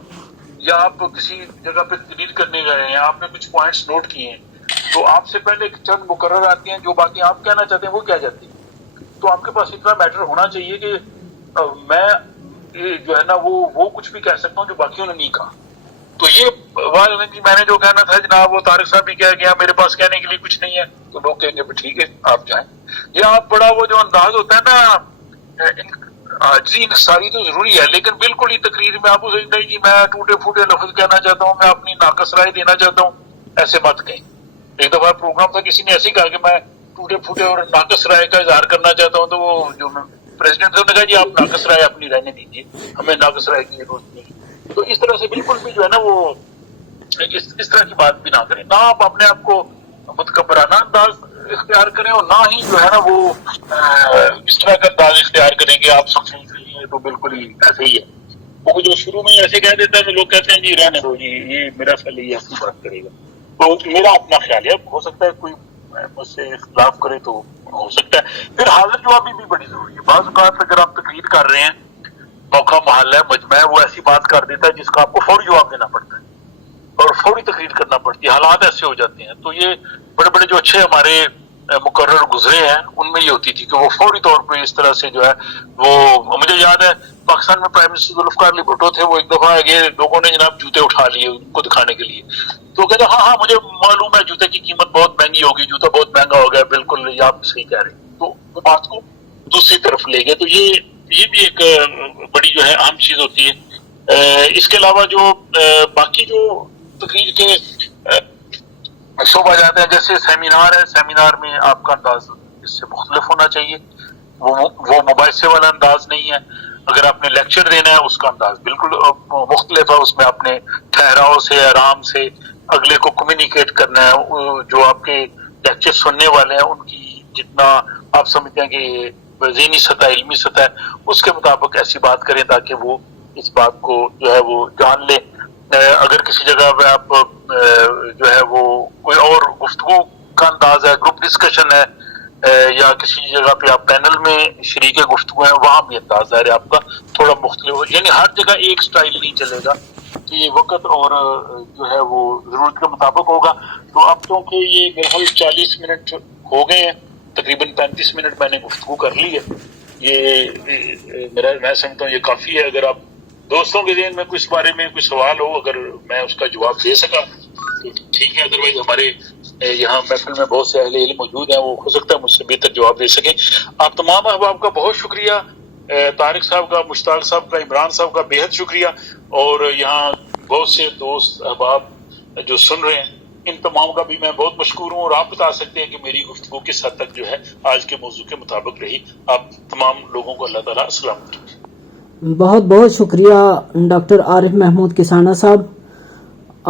یا آپ کسی جگہ پہ تقریر کرنے گئے ہیں، آپ نے کچھ پوائنٹس نوٹ کیے ہیں، تو آپ سے پہلے چند مقرر آتی ہیں، جو باتیں آپ کہنا چاہتے ہیں وہ کہہ جاتی ہیں. تو آپ کے پاس اتنا میٹر ہونا چاہیے کہ میں جو ہے نا وہ کچھ بھی کہہ سکتا ہوں جو باقیوں نے نہیں کہا. تو یہ میں نے جو کہنا تھا جناب، وہ طارق صاحب بھی کہہ گیا، میرے پاس کہنے کے لیے کچھ نہیں ہے. تو لوگ کہیں گے ٹھیک ہے آپ جائیں. یا آپ بڑا وہ جو انداز ہوتا ہے نا، عاجزی انکساری تو ضروری ہے، لیکن بالکل ہی تقریر میں آپ کو سمجھتا ہے کہ میں ٹوٹے پھوٹے لفظ کہنا چاہتا ہوں، میں اپنی ناقص رائے دینا چاہتا ہوں، ایسے مت کہیں. ایک دفعہ پروگرام تھا، کسی نے ایسے ہی کہا کہ میں ٹوٹے پھوٹے اور ناقص رائے کا اظہار کرنا چاہتا ہوں، تو وہ جو پریزیڈنٹ تھے انہوں نے کہا جی آپ ناقص رائے اپنی رہنے دیجیے، ہمیں ناقص رائے کی ضرورت نہیں. تو اس طرح سے بالکل بھی جو ہے نا وہ اس طرح کی بات بھی نہ کریں، نہ آپ اپنے آپ کو متکبرانہ انداز اختیار کریں اور نہ ہی جو ہے نا وہ اس طرح کا انداز اختیار کریں کہ آپ سب سے تو بالکل ہی ایسے ہی ہے. وہ جو شروع میں ایسے کہہ دیتا ہے تو لوگ کہتے ہیں جی رہنے دو جی، یہ میرا خیال ہے یہ ایسی بات کرے گا. تو میرا اپنا خیال ہے، ہو سکتا ہے کوئی مجھ سے اختلاف کرے تو ہو سکتا ہے. پھر حاضر جوابی بھی بڑی ضروری ہے. بعض اوقات اگر آپ تقریر کر رہے ہیں، موقع محل ہے، مجمع ہے، وہ ایسی بات کر دیتا ہے جس کا آپ کو فوری جواب دینا پڑتا ہے اور فوری تقریر کرنا پڑتی ہے، حالات ایسے ہو جاتے ہیں. تو یہ بڑے بڑے جو اچھے ہمارے مقرر گزرے ہیں ان میں یہ ہوتی تھی کہ وہ فوری طور پہ اس طرح سے جو ہے وہ، مجھے یاد ہے پاکستان میں پرائم منسٹر ذوالفقار علی بھٹو تھے، وہ ایک دفعہ یہ لوگوں نے جناب جوتے اٹھا لیے ان کو دکھانے کے لیے. تو کہتے ہاں ہاں مجھے معلوم ہے جوتے کی قیمت بہت مہنگی ہوگی، جوتا بہت مہنگا ہو گیا، بالکل یہ آپ صحیح کہہ رہے ہیں. تو وہ بات کو دوسری طرف لے گئے. تو یہ بھی ایک بڑی جو ہے اہم چیز ہوتی ہے. اس کے علاوہ جو باقی جو تقریر کے شعبہ جاتے ہیں، جیسے سیمینار ہے، سیمینار میں آپ کا انداز اس سے مختلف ہونا چاہیے، وہ مباحثے والا انداز نہیں ہے. اگر آپ نے لیکچر دینا ہے اس کا انداز بالکل مختلف ہے، اس میں آپ نے ٹھہراؤ سے، آرام سے اگلے کو کمیونیکیٹ کرنا ہے. جو آپ کے لیکچر سننے والے ہیں ان کی جتنا آپ سمجھتے ہیں کہ ذہنی سطح، علمی سطح، اس کے مطابق ایسی بات کریں تاکہ وہ اس بات کو جو ہے وہ جان لیں. اگر کسی جگہ پہ آپ جو ہے وہ کوئی اور گفتگو کا انداز ہے, گروپ ڈسکشن ہے, یا کسی جگہ پہ آپ پینل میں شریک گفتگو ہیں, وہاں بھی انداز ظاہر ہے آپ کا تھوڑا مختلف ہو, یعنی ہر جگہ ایک سٹائل نہیں چلے گا, تو یہ وقت اور جو ہے وہ ضرورت کے مطابق ہوگا. تو اب چونکہ یہ میرے خیال 40 منٹ ہو گئے ہیں, تقریباً 35 منٹ میں نے گفتگو کر لی ہے, یہ میں سمجھتا ہوں یہ کافی ہے. اگر آپ دوستوں کے ذہن میں اس بارے میں کوئی سوال ہو, اگر میں اس کا جواب دے سکا تو ٹھیک ہے, ادروائز ہمارے یہاں محفل میں بہت سے اہل علم موجود ہیں, وہ ہو سکتا ہے مجھ سے بہتر جواب دے سکیں. آپ تمام احباب کا بہت شکریہ, طارق صاحب کا, مشتاق صاحب کا, عمران صاحب کا بے حد شکریہ, اور یہاں بہت سے دوست احباب جو سن رہے ہیں ان تمام کا بھی میں بہت مشکور ہوں. اور آپ بتا سکتے ہیں کہ میری گفتگو کس حد تک جو ہے آج کے موضوع کے مطابق رہی. آپ تمام لوگوں کو اللہ تعالیٰ السلام علیکم. بہت بہت شکریہ ڈاکٹر عارف محمود کسانہ صاحب.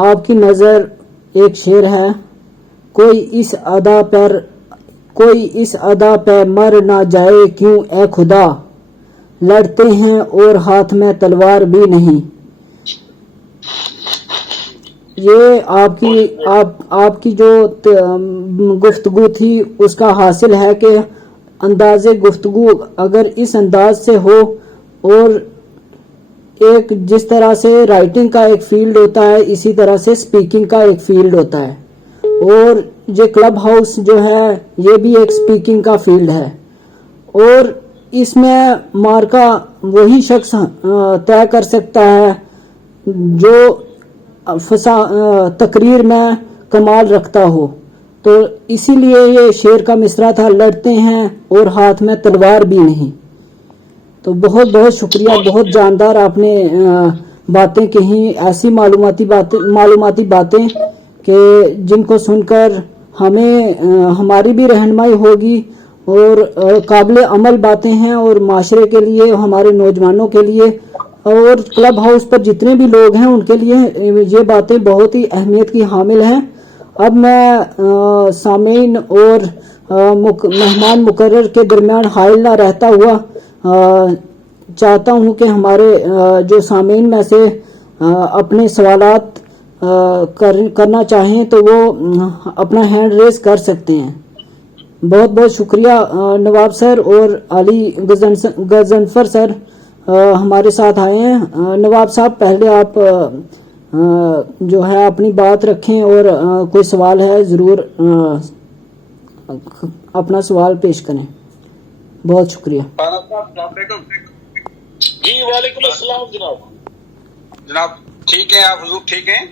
آپ کی نظر ایک شعر ہے, کوئی اس ادا پہ مر نہ جائے کیوں اے خدا, لڑتے ہیں اور ہاتھ میں تلوار بھی نہیں. یہ آپ کی جو گفتگو تھی اس کا حاصل ہے کہ انداز گفتگو اگر اس انداز سے ہو, اور ایک جس طرح سے رائٹنگ کا ایک فیلڈ ہوتا ہے اسی طرح سے سپیکنگ کا ایک فیلڈ ہوتا ہے, اور یہ کلب ہاؤس جو ہے یہ بھی ایک سپیکنگ کا فیلڈ ہے, اور اس میں مارکا وہی شخص طے کر سکتا ہے جو تقریر میں کمال رکھتا ہو. تو اسی لیے یہ شعر کا مصرع تھا, لڑتے ہیں اور ہاتھ میں تلوار بھی نہیں. تو بہت بہت شکریہ, بہت جاندار آپ نے باتیں کہیں, ایسی معلوماتی باتیں کہ جن کو سن کر ہماری بھی رہنمائی ہوگی, اور قابل عمل باتیں ہیں, اور معاشرے کے لیے, ہمارے نوجوانوں کے لیے, اور کلب ہاؤس پر جتنے بھی لوگ ہیں ان کے لیے یہ باتیں بہت ہی اہمیت کی حامل ہیں. اب میں سامعین اور مہمان مقرر کے درمیان حائل نہ رہتا ہوا چاہتا ہوں کہ ہمارے جو سامعین میں سے اپنے سوالات کرنا چاہیں تو وہ اپنا ہینڈ ریز کر سکتے ہیں. بہت بہت شکریہ نواب سر اور علی غضنفر سر ہمارے ساتھ آئے ہیں. نواب صاحب پہلے آپ جو ہے اپنی بات رکھیں, اور کوئی سوال ہے ضرور اپنا سوال پیش کریں. بہت شکریہ. جی وعلیکم السلام جناب. ٹھیک ہے, آپ حضور ٹھیک ہیں؟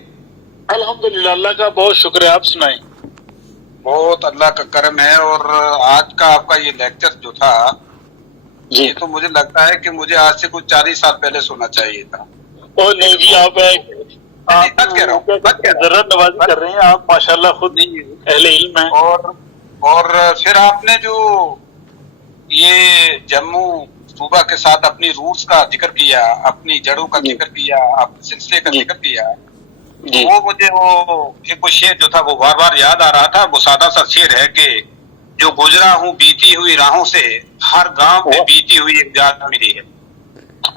الحمدللہ, اللہ کا بہت شکر ہے. آپ سنائیں. بہت اللہ کا کرم ہے. اور آج کا آپ کا یہ لیکچر جو تھا جی تو مجھے لگتا ہے کہ مجھے آج سے کچھ 40 سال پہلے سننا چاہیے تھا. اور نہیں جی, آپ ضرورت نوازی کر رہے ہیں, آپ ماشاءاللہ خود اہل علم ہیں. اور پھر آپ نے جو یہ جموں صوبہ کے ساتھ اپنی روٹس کا ذکر کیا, اپنی جڑوں کا ذکر کیا, اپنے سلسلے کا ذکر کیا, وہ مجھے وہ شعر جو تھا وہ بار بار یاد آ رہا تھا. وہ سادہ سا شعر ہے کہ جو گزرا ہوں بیتی ہوئی راہوں سے, ہر گاؤں پہ بیتی ہوئی ایک یاد ملی ہے.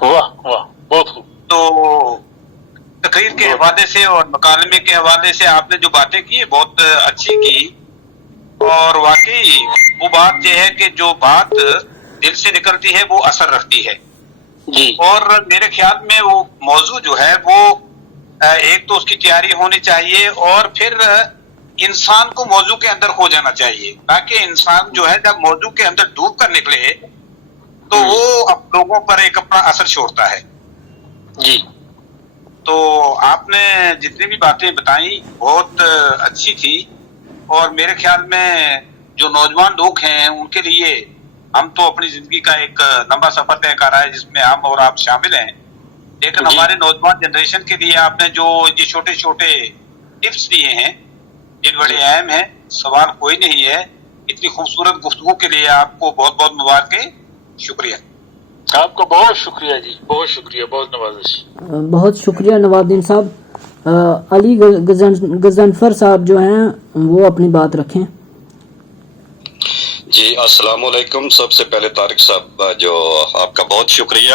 واہ واہ, بہت خوب. تو تقریر کے حوالے سے اور مکالمے کے حوالے سے آپ نے جو باتیں کی بہت اچھی کی, اور واقعی وہ بات یہ ہے کہ جو بات دل سے نکلتی ہے وہ اثر رکھتی ہے. جی. اور میرے خیال میں وہ موضوع جو ہے وہ ایک تو اس کی تیاری ہونی چاہیے, اور پھر انسان کو موضوع کے اندر کھو جانا چاہیے, تاکہ انسان جو ہے جب موضوع کے اندر ڈوب کر نکلے تو وہ لوگوں پر ایک اپنا اثر چھوڑتا ہے. جی. تو آپ نے جتنی بھی باتیں بتائیں بہت اچھی تھی, اور میرے خیال میں جو نوجوان لوگ ہیں ان کے لیے ہم تو اپنی زندگی کا ایک لمبا سفر طے کر رہا ہے جس میں ہم اور آپ شامل ہیں, لیکن ہمارے نوجوان جنریشن کے لیے آپ نے جو یہ چھوٹے چھوٹے ٹپس دیے ہیں یہ بڑے اہم ہیں. سوال کوئی نہیں ہے. اتنی خوبصورت گفتگو کے لیے آپ کو بہت بہت مبارکیں. شکریہ. آپ کا بہت شکریہ جی, بہت شکریہ, بہت نوازش. بہت شکریہ نواب الدین صاحب. علی غضنفر صاحب جو ہیں وہ اپنی بات رکھیں. جی السلام علیکم. سب سے پہلے طارق صاحب جو آپ کا بہت شکریہ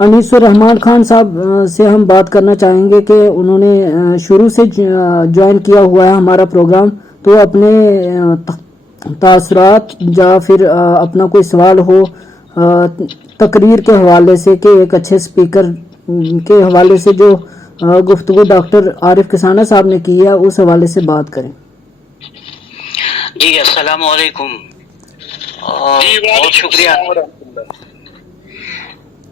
انیس الرحمان خان صاحب سے ہم بات کرنا چاہیں گے کہ انہوں نے شروع سے جوائن کیا ہوا ہے ہمارا پروگرام، تو اپنے تاثرات یا پھر اپنا کوئی سوال ہو تقریر کے حوالے سے کہ ایک اچھے سپیکر کے حوالے سے جو گفتگو ڈاکٹر عارف کسانہ صاحب نے کی ہے اس حوالے سے بات کریں۔ جی السلام علیکم،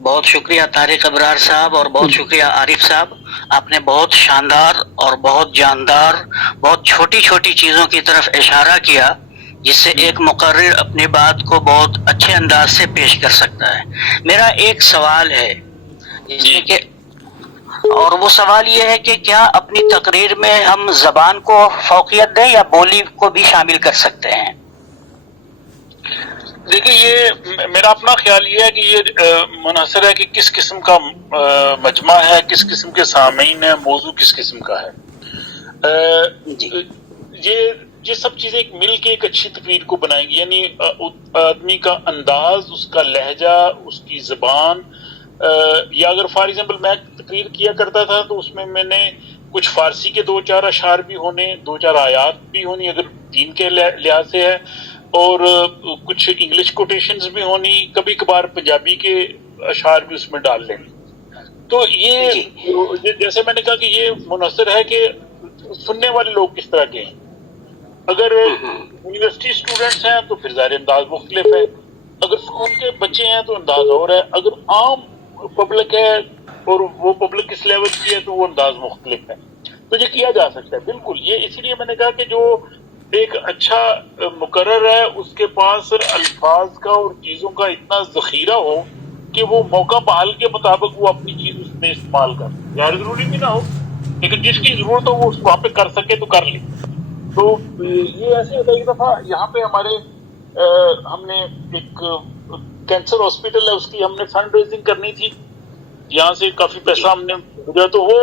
بہت شکریہ طارق ابرار صاحب اور بہت شکریہ عارف صاحب، آپ نے بہت شاندار اور بہت جاندار بہت چھوٹی چھوٹی چیزوں کی طرف اشارہ کیا جس سے ایک مقرر اپنی بات کو بہت اچھے انداز سے پیش کر سکتا ہے۔ میرا ایک سوال ہے کہ اور وہ سوال یہ ہے کہ کیا اپنی تقریر میں ہم زبان کو فوقیت دیں یا بولی کو بھی شامل کر سکتے ہیں؟ دیکھیے، یہ میرا اپنا خیال یہ ہے کہ یہ منحصر ہے کہ کس قسم کا مجمع ہے، کس قسم کے سامعین ہیں، موضوع کس قسم کا ہے۔ یہ سب چیزیں مل کے ایک اچھی تقریر کو بنائیں گی، یعنی آدمی کا انداز، اس کا لہجہ، اس کی زبان، یا اگر فار ایگزامپل میں تقریر کیا کرتا تھا تو اس میں نے کچھ فارسی کے 2-4 اشعار بھی ہونے، 2-4 آیات بھی ہونی اگر دین کے لحاظ سے ہے، اور کچھ انگلش کوٹیشنز بھی ہونی، کبھی کبھار پنجابی کے اشعار بھی اس میں ڈال لیں۔ تو یہ جیسے میں نے کہا کہ یہ منحصر ہے کہ سننے والے لوگ کس طرح کے ہیں۔ اگر یونیورسٹی اسٹوڈنٹس ہیں تو پھر ظاہر انداز مختلف ہے، اگر اسکول کے بچے ہیں تو انداز اور ہے، اگر عام پبلک ہے اور وہ پبلک کس لیول کی ہے تو وہ انداز مختلف ہے۔ تو یہ کیا جا سکتا ہے بالکل۔ یہ اسی لیے میں نے کہا کہ جو ایک اچھا مقرر ہے اس کے پاس الفاظ کا اور چیزوں کا اتنا ذخیرہ ہو کہ وہ موقع بحال کے مطابق وہ اپنی چیز اس میں استعمال کر، ظاہر ضروری بھی نہ ہو لیکن جس کی ضرورت ہو وہ وہاں پہ کر سکے تو کر لے۔ تو یہ ایسے ہوتا ہے۔ ایک دفعہ یہاں پہ ہمارے ہم نے ایک کینسر ہاسپٹل ہے، اس کی ہم نے فنڈ ریزنگ کرنی تھی، یہاں سے کافی پیسہ ہم نے بھیجا، تو وہ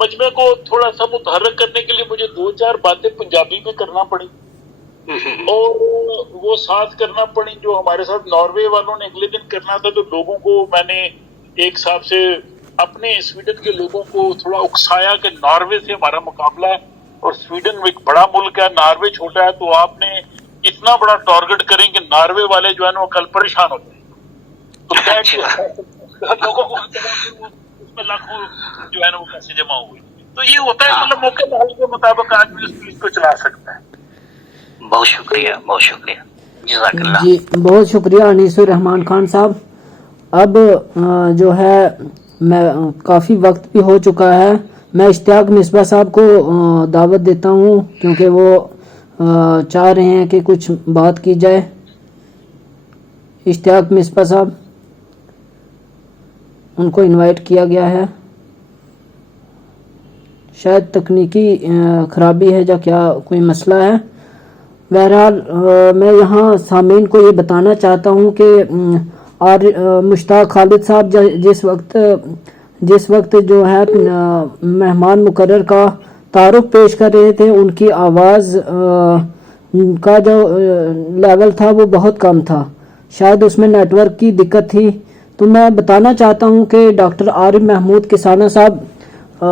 مجمع کو تھوڑا سا متحرک کرنے کے لیے مجھے 2-4 باتیں پنجابی میں کرنا پڑی اور وہ ساتھ کرنا پڑی جو ہمارے ساتھ ناروے والوں نے اگلے دن کرنا تھا۔ تو لوگوں کو میں نے ایک حساب سے اپنے سویڈن کے لوگوں کو تھوڑا اکسایا کہ ناروے سے ہمارا مقابلہ ہے اور سویڈن ایک بڑا ملک ہے، ناروے چھوٹا ہے، تو آپ نے اتنا بڑا ٹارگٹ کریں کہ ناروے والے جو ہے نا وہ کل پریشان ہوتے ہیں۔ تو لوگوں کو اس میں لاکھوں جو ہے نا وہ پیسے جمع ہوئے۔ تو یہ ہوتا ہے، مطلب موقع بحال کے مطابق آدمی اس چیز کو چلا سکتا ہے۔ بہت شکریہ، بہت شکریہ، جزاک اللہ۔ جی بہت شکریہ انیس الرحمان خان صاحب۔ اب جو ہے میں کافی وقت بھی ہو چکا ہے، میں اشتیاق مصباح صاحب کو دعوت دیتا ہوں کیونکہ وہ چاہ رہے ہیں کہ کچھ بات کی جائے۔ اشتیاق مصباح صاحب، ان کو انوائٹ کیا گیا ہے، شاید تکنیکی خرابی ہے یا کیا کوئی مسئلہ ہے۔ بہرحال میں یہاں سامعین کو یہ بتانا چاہتا ہوں کہ مشتاق خالد صاحب جس وقت جو ہے مہمان مقرر کا تعارف پیش کر رہے تھے، ان کی آواز کا جو لیول تھا وہ بہت کم تھا، شاید اس میں نیٹ ورک کی دقت تھی۔ تو میں بتانا چاہتا ہوں کہ ڈاکٹر عارف محمود کسانہ صاحب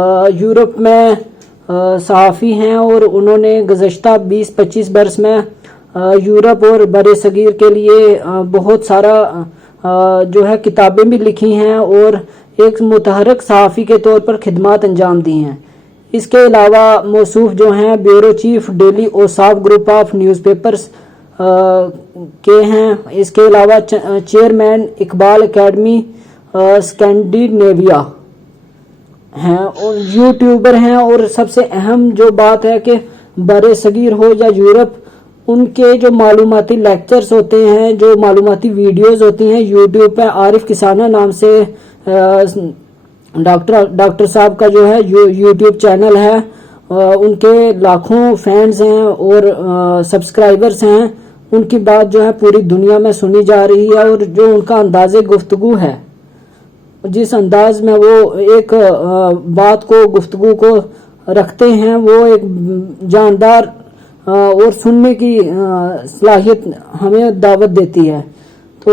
یورپ میں صحافی ہیں اور انہوں نے گزشتہ 20-25 برس میں یورپ اور بر صغیر کے لیے بہت سارا جو ہے کتابیں بھی لکھی ہیں اور ایک متحرک صحافی کے طور پر خدمات انجام دی ہیں۔ اس کے علاوہ موصوف جو ہیں بیورو چیف ڈیلی اوصاف گروپ آف نیوز پیپرز کے ہیں، اس کے علاوہ چیئرمین اقبال اکیڈمی اسکینڈینیویا ہیں اور یوٹیوبر ہیں، اور سب سے اہم جو بات ہے کہ بر صغیر ہو یا یورپ، ان کے جو معلوماتی لیکچرز ہوتے ہیں، جو معلوماتی ویڈیوز ہوتی ہیں یوٹیوب پہ، عارف کسانہ نام سے ڈاکٹر صاحب کا جو ہے یوٹیوب چینل ہے، ان کے لاکھوں فینز ہیں اور سبسکرائبرز ہیں، ان کی بات جو ہے پوری دنیا میں سنی جا رہی ہے، اور جو ان کا انداز گفتگو ہے، جس انداز میں وہ ایک بات کو گفتگو کو رکھتے ہیں، وہ ایک جاندار اور سننے کی صلاحیت ہمیں دعوت دیتی ہے۔ تو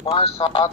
5, 7,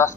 10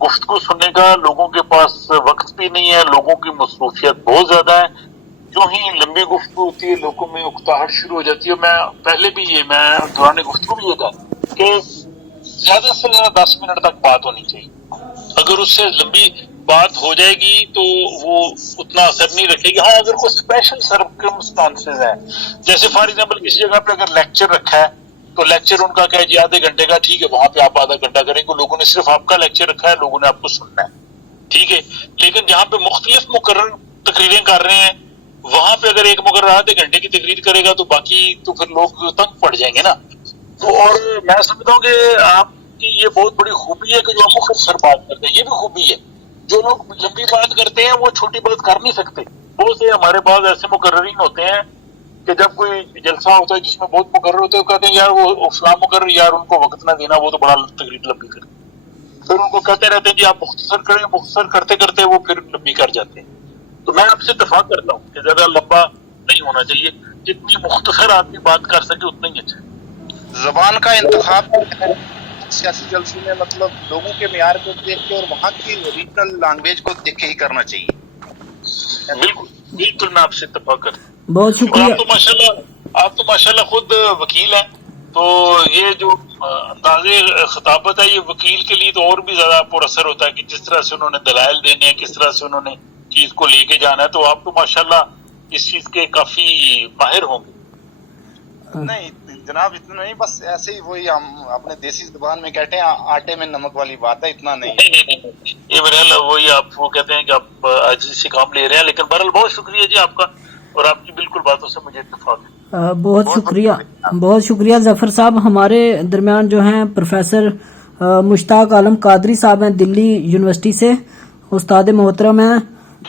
گفتگو سننے کا لوگوں کے پاس وقت بھی نہیں ہے، لوگوں کی مصروفیت بہت زیادہ ہے. جو ہی لمبی گفتگو ہوتی ہے لوگوں میں اکتاہٹ شروع ہو جاتی ہے. میں پہلے بھی میں دوران گفتگو بھی یہ تھا کہ زیادہ سے زیادہ 10 منٹ تک بات ہونی چاہیے. اگر اس سے لمبی بات ہو جائے گی تو وہ اتنا اثر نہیں رکھے گی. ہاں اگر کوئی اسپیشل سرکمسٹانسز ہیں، جیسے فار ایگزامپل کسی جگہ پہ اگر لیکچر رکھا ہے تو لیکچر ان کا کیا ہے جی آدھے گھنٹے کا، ٹھیک ہے وہاں پہ آپ آدھا گھنٹہ کریں گے، لوگوں نے صرف آپ کا لیکچر رکھا ہے، لوگوں نے آپ کو سننا ہے، ٹھیک ہے. لیکن جہاں پہ مختلف مقرر تقریریں کر رہے ہیں وہاں پہ اگر ایک مقرر آدھے گھنٹے کی تقریر کرے گا تو باقی تو پھر لوگ تنگ پڑ جائیں گے نا. تو اور میں سمجھتا ہوں کہ آپ کی یہ بہت بڑی خوبی ہے کہ جو آپ مختصر بات کرتے ہیں. یہ بھی خوبی ہے، جو لوگ لمبی بات کرتے ہیں وہ چھوٹی بات کر نہیں سکتے. بہت سے ہمارے پاس ایسے مقررین ہوتے ہیں کہ جب کوئی جلسہ ہوتا ہے جس میں بہت مقرر ہوتے ہیں وہ کہتے ہیں یار وہ فلاں مقرر یار ان کو وقت نہ دینا، وہ تو بڑا تقریر لمبی کرتے ہیں. پھر ان کو کہتے رہتے ہیں جی آپ مختصر کریں، مختصر کرتے کرتے وہ پھر لمبی کر جاتے ہیں. تو میں آپ سے اتفاق کرتا ہوں کہ زیادہ لمبا نہیں ہونا چاہیے، جتنی مختصر آدمی بات کر سکے اتنا ہی اچھا. زبان کا انتخاب سیاسی جلسوں میں مطلب لوگوں کے معیار کو دیکھ کے اور وہاں کی ریجنل لینگویج کو دیکھ کے ہی کرنا چاہیے. بالکل بالکل میں آپ سے اتفاق کرتا ہوں. بہت شکریہ. آپ تو ماشاءاللہ خود وکیل ہیں، تو یہ جو انداز خطابت ہے یہ وکیل کے لیے تو اور بھی زیادہ پر اثر ہوتا ہے کہ جس طرح سے انہوں نے دلائل دینے ہیں، کس طرح سے انہوں نے چیز کو لے کے جانا ہے. تو آپ تو ماشاءاللہ اس چیز کے کافی ماہر ہوں گے. نہیں جناب اتنا نہیں، بس ایسے ہی وہی ہم اپنے دیسی زبان میں کہتے ہیں آٹے میں نمک والی بات ہے، اتنا نہیں. یہ بہرحال وہی آپ وہ کہتے ہیں کہ آپ عاجزی سے کام لے رہے ہیں. لیکن بہرحال بہت شکریہ جی آپ کا، اور آپ کی بالکل باتوں سے مجھے اتفاق ہے. بہت شکریہ، بہت شکریہ ظفر صاحب. ہمارے درمیان جو ہیں پروفیسر مشتاق عالم قادری صاحب ہیں، دلی یونیورسٹی سے استاد محترم ہیں،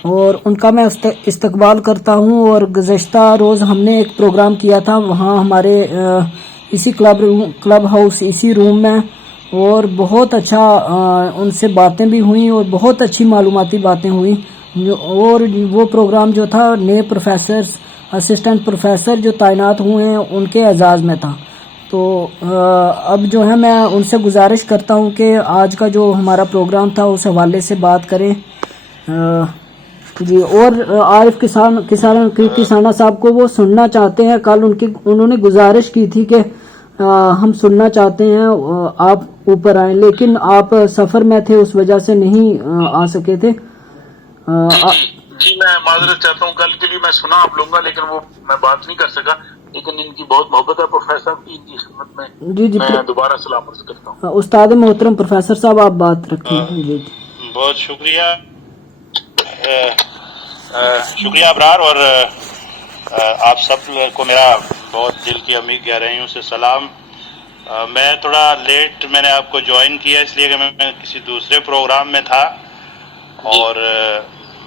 اور ان کا میں استقبال کرتا ہوں. اور گزشتہ روز ہم نے ایک پروگرام کیا تھا وہاں ہمارے اسی کلب ہاؤس اسی روم میں، اور بہت اچھا ان سے باتیں بھی ہوئیں اور بہت اچھی معلوماتی باتیں ہوئیں. اور وہ پروگرام جو تھا نئے پروفیسرز، اسسٹنٹ پروفیسر جو تعینات ہوئے ہیں ان کے اعزاز میں تھا. تو اب جو ہے میں ان سے گزارش کرتا ہوں کہ آج کا جو ہمارا پروگرام تھا اس حوالے سے بات کریں. جی، اور عارف کسانہ صاحب کو وہ سننا چاہتے ہیں. کل انہوں نے گزارش کی تھی کہ ہم سننا چاہتے ہیں، آپ اوپر آئیں، لیکن آپ سفر میں تھے اس وجہ سے نہیں آ سکے تھے. جی میں معذرت چاہتا ہوں، کل کے لیے میں سنا آپ لوں گا لیکن وہ میں بات نہیں کر سکا. لیکن ان کی بہت محبت ہے پروفیسر صاحب کی، ان کی خدمت میں جی میں دوبارہ سلام عرض کرتا ہوں. استاد محترم پروفیسر صاحب آپ بات رکھیں. جی بہت شکریہ، شکریہ ابرار، اور آپ سب کو میرا بہت دل کی عمیق گہرائیوں سے سلام. میں تھوڑا لیٹ میں نے آپ کو جوائن کیا اس لیے کہ میں کسی دوسرے پروگرام میں تھا، اور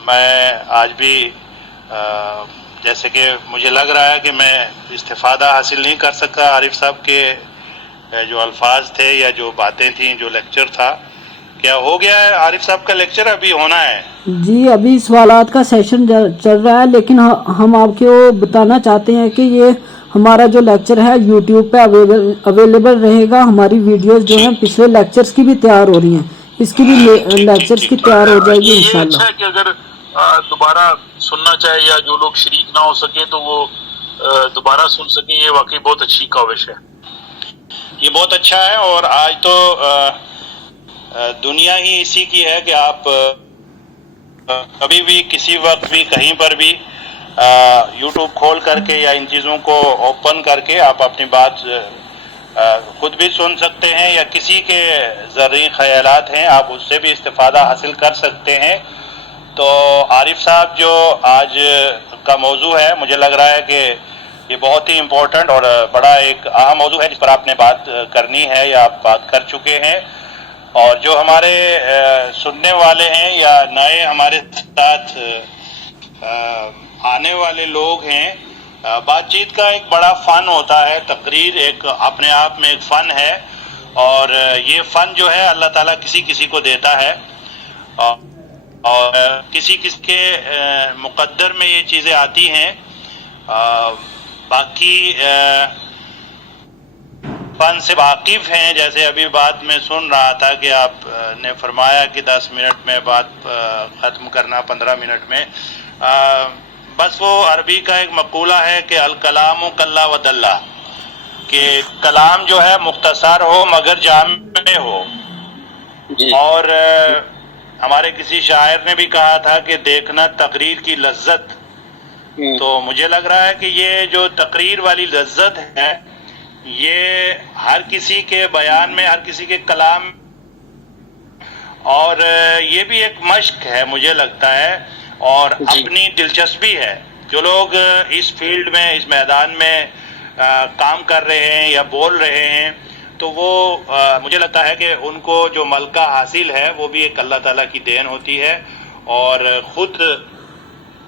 میں آج بھی جیسے کہ مجھے لگ رہا ہے کہ میں استفادہ حاصل نہیں کر سکا عارف صاحب کے جو الفاظ تھے یا جو باتیں تھیں، جو لیکچر تھا. کیا ہو گیا ہے عارف صاحب کا لیکچر ابھی ہونا ہے؟ جی ابھی سوالات کا سیشن چل رہا ہے، لیکن ہم آپ کو بتانا چاہتے ہیں کہ یہ ہمارا جو لیکچر ہے یوٹیوب پہ اویلیبل رہے گا. ہماری ویڈیوز جو ہیں پچھلے لیکچرز کی بھی تیار ہو رہی ہیں، اس کی بھی لیکچرز کی تیار ہو جائے گی انشاءاللہ. یہ اچھا ہے کہ اگر دوبارہ سننا چاہے یا جو لوگ شریک نہ ہو سکیں تو وہ دوبارہ سن سکیں، یہ واقعی بہت اچھی کاوش ہے. یہ بہت اچھا ہے، اور آج تو دنیا ہی اسی کی ہے کہ آپ کبھی بھی کسی وقت بھی کہیں پر بھی یوٹیوب کھول کر کے یا ان چیزوں کو اوپن کر کے آپ اپنی بات خود بھی سن سکتے ہیں، یا کسی کے ذرعی خیالات ہیں آپ اس سے بھی استفادہ حاصل کر سکتے ہیں. تو عارف صاحب جو آج کا موضوع ہے، مجھے لگ رہا ہے کہ یہ بہت ہی امپورٹنٹ اور بڑا ایک اہم موضوع ہے جس پر آپ نے بات کرنی ہے یا آپ بات کر چکے ہیں. اور جو ہمارے سننے والے ہیں یا نئے ہمارے ساتھ آنے والے لوگ ہیں، بات چیت کا ایک بڑا فن ہوتا ہے، تقریر ایک اپنے آپ میں ایک فن ہے، اور یہ فن جو ہے اللہ تعالیٰ کسی کسی کو دیتا ہے، اور کسی کسی کے مقدر میں یہ چیزیں آتی ہیں. باقی فن سے واقف ہیں. جیسے ابھی بات میں سن رہا تھا کہ آپ نے فرمایا کہ 10 منٹ میں بات ختم کرنا 15 منٹ میں. بس وہ عربی کا ایک مقولہ ہے کہ الکلام کلا و دلہ، کہ کلام جو ہے مختصر ہو مگر جامع ہو. اور ہمارے کسی شاعر نے بھی کہا تھا کہ دیکھنا تقریر کی لذت. تو مجھے لگ رہا ہے کہ یہ جو تقریر والی لذت ہے یہ ہر کسی کے بیان میں، ہر کسی کے کلام، اور یہ بھی ایک مشق ہے مجھے لگتا ہے، اور اپنی دلچسپی ہے. جو لوگ اس فیلڈ میں، اس میدان میں کام کر رہے ہیں یا بول رہے ہیں، تو وہ مجھے لگتا ہے کہ ان کو جو ملکہ حاصل ہے وہ بھی ایک اللہ تعالیٰ کی دین ہوتی ہے. اور خود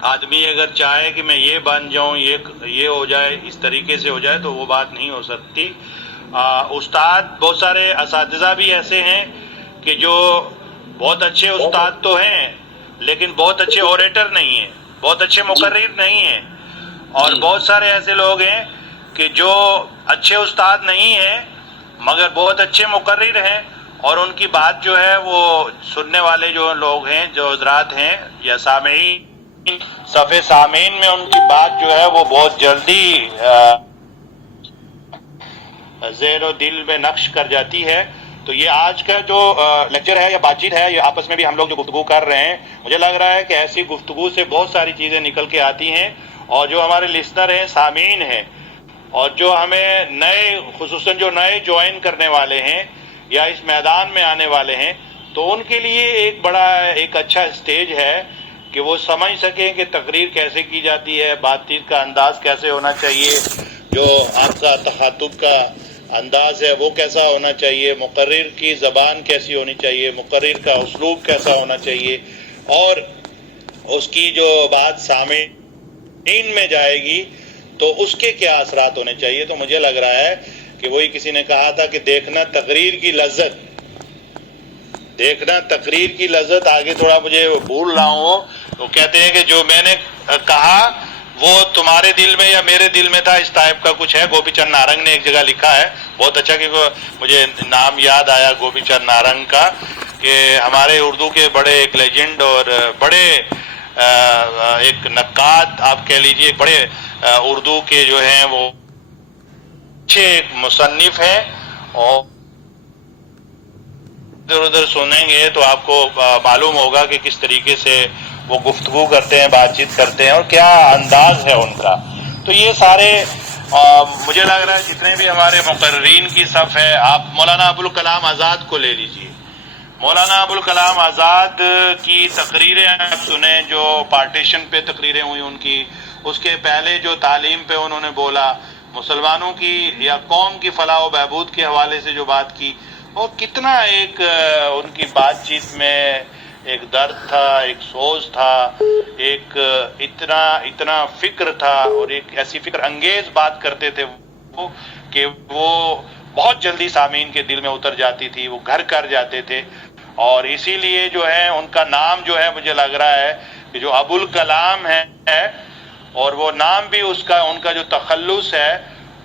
آدمی اگر چاہے کہ میں یہ بن جاؤں، یہ ہو جائے، اس طریقے سے ہو جائے، تو وہ بات نہیں ہو سکتی. استاد، بہت سارے اساتذہ بھی ایسے ہیں کہ جو بہت اچھے استاد تو ہیں لیکن بہت اچھے اوریٹر نہیں ہیں، بہت اچھے مقرر نہیں ہیں. اور بہت سارے ایسے لوگ ہیں کہ جو اچھے استاد نہیں ہیں مگر بہت اچھے مقرر ہیں، اور ان کی بات جو ہے وہ سننے والے جو لوگ ہیں، جو حضرات ہیں یا سامعین، صفحے سامعین میں ان کی بات جو ہے وہ بہت جلدی ذہن و دل میں نقش کر جاتی ہے. تو یہ آج کا جو لیکچر ہے یا بات چیت ہے، یہ آپس میں بھی ہم لوگ جو گفتگو کر رہے ہیں، مجھے لگ رہا ہے کہ ایسی گفتگو سے بہت ساری چیزیں نکل کے آتی ہیں. اور جو ہمارے لسنر ہیں، سامعین ہیں، اور جو ہمیں نئے، خصوصاً جو نئے جوائن کرنے والے ہیں یا اس میدان میں آنے والے ہیں، تو ان کے لیے ایک اچھا اسٹیج ہے کہ وہ سمجھ سکیں کہ تقریر کیسے کی جاتی ہے، بات چیت کا انداز کیسے ہونا چاہیے، جو آپ کا تخاطب کا انداز ہے وہ کیسا ہونا چاہیے، مقرر کی زبان کیسی ہونی چاہیے، مقرر کا اسلوب کیسا ہونا چاہیے، اور اس کی جو بات سامعین میں جائے گی تو اس کے کیا اثرات ہونے چاہیے. تو مجھے لگ رہا ہے کہ وہی کسی نے کہا تھا کہ دیکھنا تقریر کی لذت، دیکھنا تقریر کی لذت. آگے تھوڑا مجھے بھول رہا ہوں، وہ کہتے ہیں کہ جو میں نے کہا وہ تمہارے دل میں یا میرے دل میں تھا، اس ٹائپ کا کچھ ہے. گوپی چند نارنگ نے ایک جگہ لکھا ہے، بہت اچھا، کہ مجھے نام یاد آیا گوپی چند نارنگ کا، کہ ہمارے اردو کے بڑے ایک لیجنڈ اور بڑے ایک نقاد آپ کہہ لیجئے، بڑے اردو کے جو ہیں وہ اچھے مصنف ہیں. اور ادھر ادھر سنیں گے تو آپ کو معلوم ہوگا کہ کس طریقے سے وہ گفتگو کرتے ہیں، بات چیت کرتے ہیں، اور کیا انداز ہے ان کا. تو یہ سارے مجھے لگ رہا ہے جتنے بھی ہمارے مقررین کی صف ہے، آپ مولانا ابوالکلام آزاد کو لے لیجئے. مولانا ابوالکلام آزاد کی تقریریں آپ سنیں، جو پارٹیشن پہ تقریریں ہوئی ان کی، اس کے پہلے جو تعلیم پہ انہوں نے بولا، مسلمانوں کی یا قوم کی فلاح و بہبود کے حوالے سے جو بات کی، وہ کتنا ایک ان کی بات چیت میں ایک درد تھا، ایک سوز تھا، ایک اتنا فکر تھا، اور ایک ایسی فکر انگیز بات کرتے تھے وہ کہ وہ بہت جلدی سامعین کے دل میں اتر جاتی تھی، وہ گھر کر جاتے تھے. اور اسی لیے جو ہے ان کا نام جو ہے مجھے لگ رہا ہے کہ جو ابوالکلام ہے، اور وہ نام بھی ان کا جو تخلص ہے،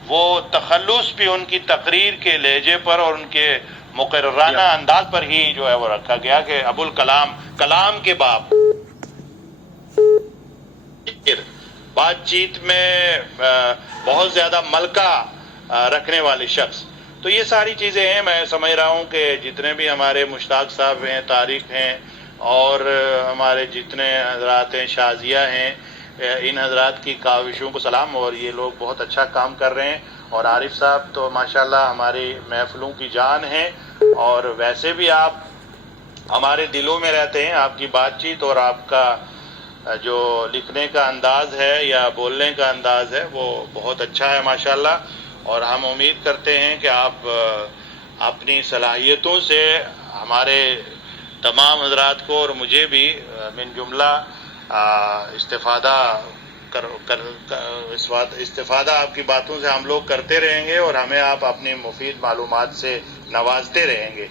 وہ تخلص بھی ان کی تقریر کے لہجے پر اور ان کے مقررانہ انداز پر ہی جو ہے وہ رکھا گیا کہ ابوالکلام، کلام کے باپ. بات چیت میں بہت زیادہ ملکہ رکھنے والے شخص. تو یہ ساری چیزیں ہیں. میں سمجھ رہا ہوں کہ جتنے بھی ہمارے مشتاق صاحب ہیں، طارق ہیں، اور ہمارے جتنے حضرات ہیں، شازیہ ہیں، ان حضرات کی کاوشوں کو سلام. اور یہ لوگ بہت اچھا کام کر رہے ہیں. اور عارف صاحب تو ماشاءاللہ ہماری محفلوں کی جان ہیں، اور ویسے بھی آپ ہمارے دلوں میں رہتے ہیں. آپ کی بات چیت اور آپ کا جو لکھنے کا انداز ہے یا بولنے کا انداز ہے وہ بہت اچھا ہے ماشاءاللہ. اور ہم امید کرتے ہیں کہ آپ اپنی صلاحیتوں سے ہمارے تمام حضرات کو اور مجھے بھی من جملہ استفادہ آپ کی باتوں سے ہم لوگ کرتے رہیں گے، اور ہمیں آپ اپنی مفید معلومات سے نوازتے رہیں گے.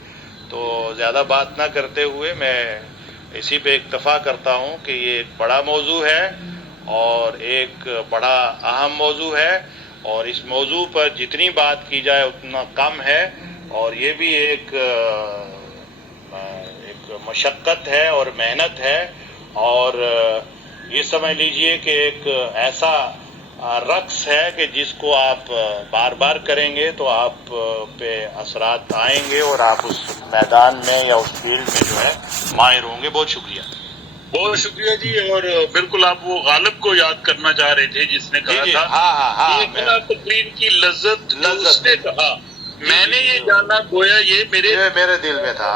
تو زیادہ بات نہ کرتے ہوئے میں اسی پہ اکتفا کرتا ہوں کہ یہ ایک بڑا موضوع ہے اور ایک بڑا اہم موضوع ہے، اور اس موضوع پر جتنی بات کی جائے اتنا کم ہے، اور یہ بھی ایک مشقت ہے اور محنت ہے، اور یہ سمجھ لیجئے کہ ایک ایسا رقص ہے کہ جس کو آپ بار بار کریں گے تو آپ پہ اثرات آئیں گے اور آپ اس میدان میں یا اس فیلڈ میں جو ہے ماہر ہوں گے. بہت شکریہ. بہت شکریہ جی. اور بالکل آپ وہ غالب کو یاد کرنا چاہ رہے تھے جس نے کہا تھا ہاں یہ بنا تقریر کی لذت اس نے کہا میں نے یہ جانا گویا یہ میرے دل میں تھا.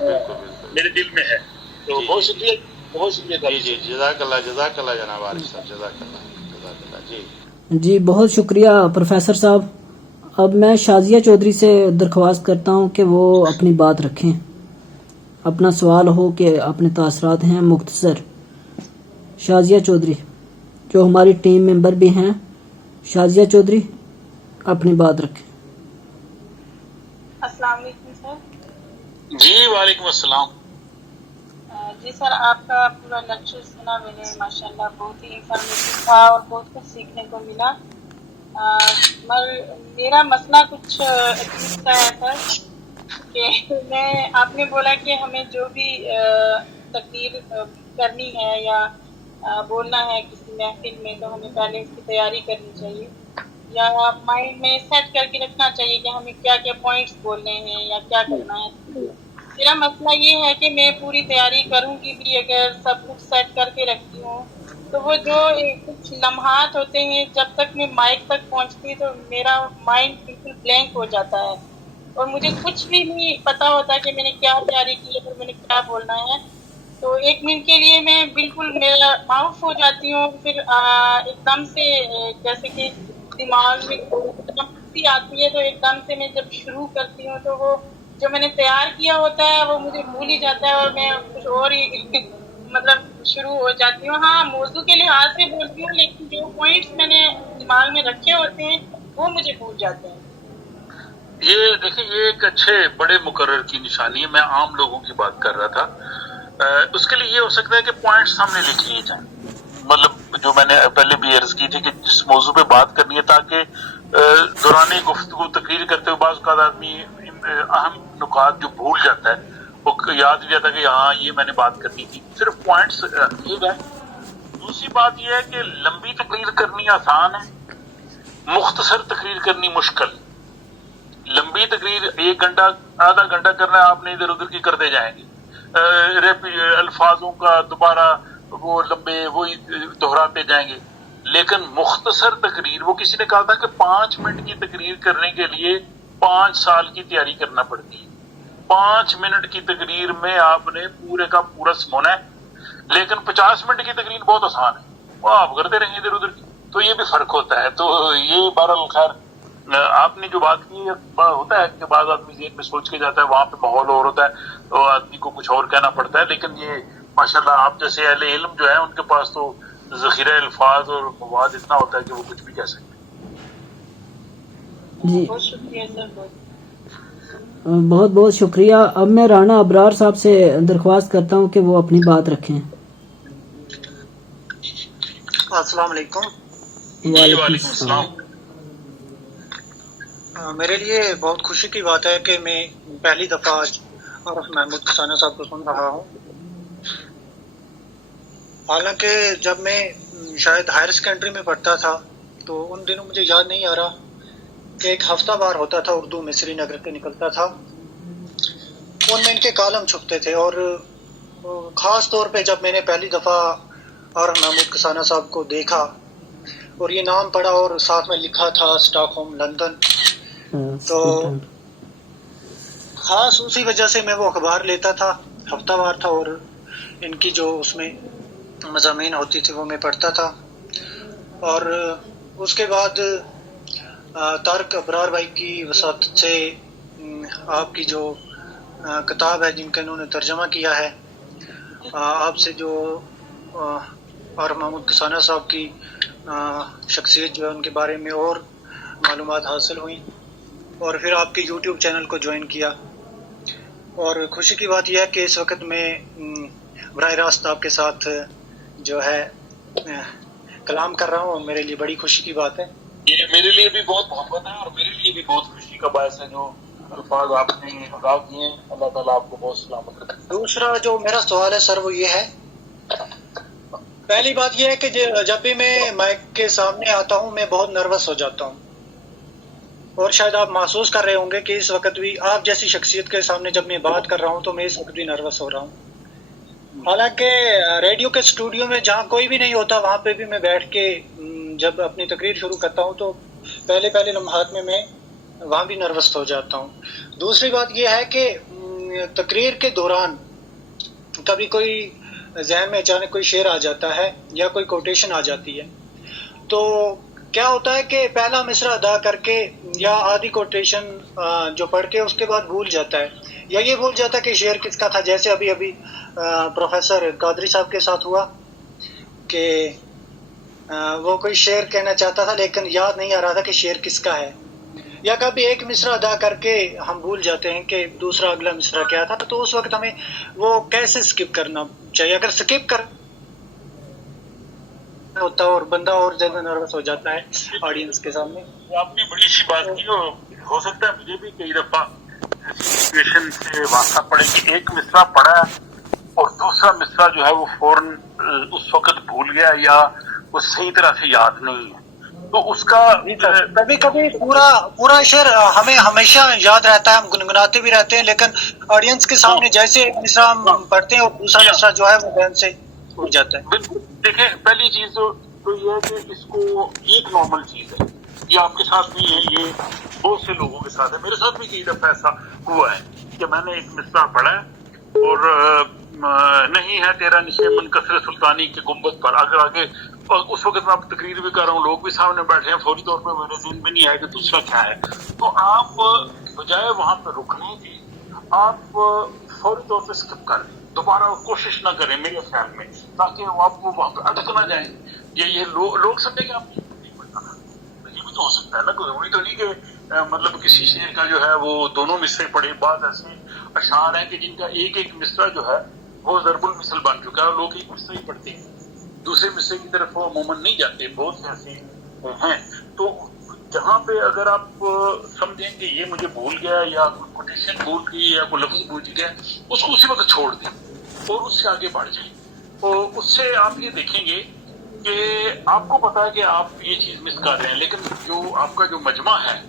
بالکل میرے دل میں ہے. تو بہت شکریہ بہت شکریہ. جی جزاک اللہ جناب عارف صاحب. جزاک اللہ. جی بہت شکریہ پروفیسر صاحب. اب میں شازیہ چودھری سے درخواست کرتا ہوں کہ وہ اپنی بات رکھیں. اپنا سوال ہو کہ اپنے تاثرات ہیں مختصر. شازیہ چودھری جو ہماری ٹیم ممبر بھی ہیں. شازیہ چودھری اپنی بات رکھیں. السلام علیکم سر. جی وعلیکم السلام. جی سر آپ کا پورا لیکچر سنا میں نے ماشاءاللہ بہت ہی انفارمیٹیو تھا اور بہت کچھ سیکھنے کو ملا. میرا مسئلہ کچھ عجیب سا ہے سر کہ آپ نے بولا کہ ہمیں جو بھی تقریر کرنی ہے یا بولنا ہے کسی محفل میں تو ہمیں پہلے اس کی تیاری کرنی چاہیے یا مائنڈ میں سیٹ کر کے رکھنا چاہیے کہ ہمیں کیا کیا پوائنٹس بولنے ہیں یا کیا کرنا ہے. میرا مسئلہ یہ ہے کہ میں پوری تیاری کروں گی بھی اگر سب کچھ سیٹ کر کے رکھتی ہوں تو وہ جو کچھ لمحات ہوتے ہیں جب تک میں مائک تک پہنچتی تو میرا مائنڈ بالکل بلینک ہو جاتا ہے اور مجھے کچھ بھی نہیں پتا ہوتا کہ میں نے کیا تیاری کی ہے اور میں نے کیا بولنا ہے. تو ایک منٹ کے لیے میں بالکل میرا آؤٹ ہو جاتی ہوں. پھر ایک دم سے جیسے کہ دماغ میں آتی ہے تو ایک دم سے میں جب شروع کرتی ہوں تو وہ جو میں نے تیار کیا ہوتا ہے وہ مجھے بھول ہی جاتا ہے اور میں کچھ اور ہی مطلب شروع ہو جاتی ہوں. ہاں موضوع کے لحاظ سے بولتی ہوں لیکن جو پوائنٹس میں نے دماغ میں رکھے ہوتے ہیں وہ مجھے بھول جاتے ہیں. یہ دیکھیں یہ ایک اچھے بڑے مقرر کی نشانی ہے. میں عام لوگوں کی بات کر رہا تھا. اس کے لیے یہ ہو سکتا ہے کہ پوائنٹس سامنے لکھ لیے جائیں. مطلب جو میں نے پہلے بھی عرض کی تھی کہ جس موضوع پہ بات کرنی ہے تاکہ دوران گفتگو تقریر کرتے ہوئے بعض اوقات آدمی اہم نکات جو بھول جاتا ہے وہ یاد نہیں رہتا کہ ہاں یہ میں نے بات کرنی تھی. صرف پوائنٹس یہ گئے. دوسری بات یہ ہے کہ لمبی تقریر کرنی آسان ہے, مختصر تقریر کرنی مشکل. لمبی تقریر 1 گھنٹہ آدھا گھنٹہ کرنا ہے آپ نے ادھر ادھر کی کرتے جائیں گے, الفاظوں کا دوبارہ وہ لمبے وہی دہراتے جائیں گے. لیکن مختصر تقریر, وہ کسی نے کہا تھا کہ 5 منٹ کی تقریر کرنے کے لیے 5 سال کی تیاری کرنا پڑتی ہے. 5 منٹ کی تقریر میں آپ نے پورے کا پورا سمونا ہے, لیکن 50 منٹ کی تقریر بہت آسان ہے, وہ آپ کرتے رہیں ادھر ادھر کی. تو یہ بھی فرق ہوتا ہے. تو یہ بہرحال خیر آپ نے جو بات کی ہوتا ہے کہ بعض آدمی ذہن میں سوچ کے جاتا ہے, وہاں پہ ماحول اور ہوتا ہے تو آدمی کو کچھ اور کہنا پڑتا ہے. لیکن یہ ماشاءاللہ آپ جیسے اہل علم جو ہے ان کے پاس تو ذخیرہ الفاظ اور مواد اتنا ہوتا ہے کہ وہ کچھ بھی کہہ سکتے ہیں. جی بہت شکریہ سر. بہت بہت شکریہ. اب میں رانا ابرار صاحب سے درخواست کرتا ہوں کہ وہ اپنی بات رکھیں. السلام علیکم. وعلیکم السلام. میرے لیے بہت خوشی کی بات ہے کہ میں پہلی دفعہ آج عارف محمود کسانہ صاحب کو سن رہا ہوں. حالانکہ جب میں شاید ہائر سیکنڈری میں پڑھتا تھا تو ان دنوں مجھے یاد نہیں آ رہا کہ ایک ہفتہ وار ہوتا تھا اردو میں, سری نگر پہ نکلتا تھا. ان میں ان کے کالم چھپتے تھے اور خاص طور پہ جب میں نے پہلی دفعہ عارف محمود کسانہ صاحب کو دیکھا اور یہ نام پڑھا اور ساتھ میں لکھا تھا اسٹاک ہوم لندن, تو خاص اسی وجہ سے میں وہ اخبار لیتا تھا, ہفتہ وار تھا اور ان کی جو اس میں مضامین ہوتی تھی وہ میں پڑھتا تھا. اور اس کے بعد طارق ابرار بھائی کی وساطت سے آپ کی جو کتاب ہے جن کا انہوں نے ترجمہ کیا ہے, آپ سے جو عارف محمود کسانہ صاحب کی شخصیت جو ہے ان کے بارے میں اور معلومات حاصل ہوئیں, اور پھر آپ کے یوٹیوب چینل کو جوائن کیا. اور خوشی کی بات یہ ہے کہ اس وقت میں براہ راست آپ کے ساتھ جو ہے کلام کر رہا ہوں, میرے لیے بڑی خوشی کی بات ہے. یہ میرے لیے بھی بہت محبت ہے اور میرے لیے بھی بہت خوشی کا باعث ہے جو الفاظ آپ نے ادا کیے ہیں. اللہ تعالیٰ آپ کو بہت سلامت رکھے. دوسرا جو میرا سوال ہے سر وہ یہ ہے، پہلی بات یہ ہے کہ جب بھی میں مائک کے سامنے آتا ہوں میں بہت نروس ہو جاتا ہوں، اور شاید آپ محسوس کر رہے ہوں گے کہ اس وقت بھی آپ جیسی شخصیت کے سامنے جب میں بات کر رہا ہوں تو میں اس وقت بھی نروس ہو رہا ہوں. حالانکہ ریڈیو کے اسٹوڈیو میں جہاں کوئی بھی نہیں ہوتا وہاں پہ بھی میں بیٹھ کے جب اپنی تقریر شروع کرتا ہوں تو پہلے لمحات میں وہاں بھی نروس ہو جاتا ہوں. دوسری بات یہ ہے کہ تقریر کے دوران کبھی کوئی ذہن میں اچانک کوئی شعر آ جاتا ہے یا کوئی کوٹیشن آ جاتی ہے، تو کیا ہوتا ہے کہ پہلا مصرع ادا کر کے یا آدھی کوٹیشن جو پڑھ کے اس کے بعد بھول جاتا ہے، یا یہ بھول جاتا ہے کہ شعر کس کا تھا. جیسے ابھی پروفیسر قادری صاحب کے ساتھ ہوا کہ وہ کوئی شعر کہنا چاہتا تھا لیکن یاد نہیں آ رہا تھا کہ شعر کس کا ہے، یا کبھی ایک مصرع ادا کر کے ہم بھول جاتے ہیں کہ دوسرا اگلا مصرع کیا تھا. تو اس وقت ہمیں وہ کیسے سکپ کرنا چاہیے؟ اگر سکپ کر ہوتا ہے اور بندہ اور زیادہ نروس ہو جاتا ہے آڈینس کے سامنے. آپ نے بڑی اچھی بات کی، اور ہو سکتا ہے مجھے بھی کئی دفعہ سچویشن سے واقع پڑے کہ ایک مصرع پڑھا اور دوسرا مصرع جو ہے وہ فوراً اس وقت بھول گیا یا وہ صحیح طرح سے یاد نہیں ہے. تو اس کا کبھی پورا شعر ہمیں ہمیشہ یاد رہتا ہے، ہم گنگناتے بھی رہتے ہیں، لیکن آڈینس کے سامنے جیسے ایک مصرع ہم پڑھتے ہیں اور دوسرا مصرع جو ہے وہ ذہن سے اٹھ جاتا ہے. بالکل. دیکھیں، پہلی چیز تو یہ ہے کہ اس کو ایک نارمل چیز ہے، یہ آپ کے ساتھ نہیں ہے، یہ بہت سے لوگوں کے ساتھ ہے. میرے ساتھ بھی کئی دفعہ ایسا ہوا ہے کہ میں نے ایک مصرع پڑھا ہے اور نہیں ہے تیرا نشے منکسر سلطانی کے گنبد پر. اگر آگے اس وقت میں آپ تقریر بھی کر رہا ہوں، لوگ بھی سامنے بیٹھے ہیں، فوری طور پہ میرے ذہن میں نہیں آیا کہ دوسرا کیا ہے. تو آپ بجائے وہاں پہ رکنے کی آپ فوری طور پہ اسکپ کر دیں، دوبارہ کوشش نہ کریں میرے خیال میں، تاکہ وہ آپ کو وہاں پہ اٹک نہ جائیں. یہ لوگ سمجھیں کہ آپ نہیں پڑھنا. یہ بھی تو ہو سکتا ہے نا، ضروری تو نہیں کہ مطلب کسی شعر کا جو ہے وہ دونوں مصرے پڑھے. بعض ایسے اشعار ہیں کہ جن کا ایک مصرع جو ہے وہ ضرب المثل بن چکا ہے اور لوگ ایک مصرع ہی پڑھتے ہیں، دوسرے مصرے کی طرف وہ عموماً نہیں جاتے. بہت سے ایسے ہیں. تو جہاں پہ اگر آپ سمجھیں کہ یہ مجھے بھول گیا یا کوٹیشن بھول گئی یا کوئی لفظ بھول گیا، اس کو اسی وقت چھوڑ دیں اور اس سے آگے بڑھ جائیں. اور اس سے آپ یہ دیکھیں گے کہ آپ کو پتا ہے کہ آپ یہ چیز مس کر رہے ہیں، لیکن جو آپ کا جو مجمع ہے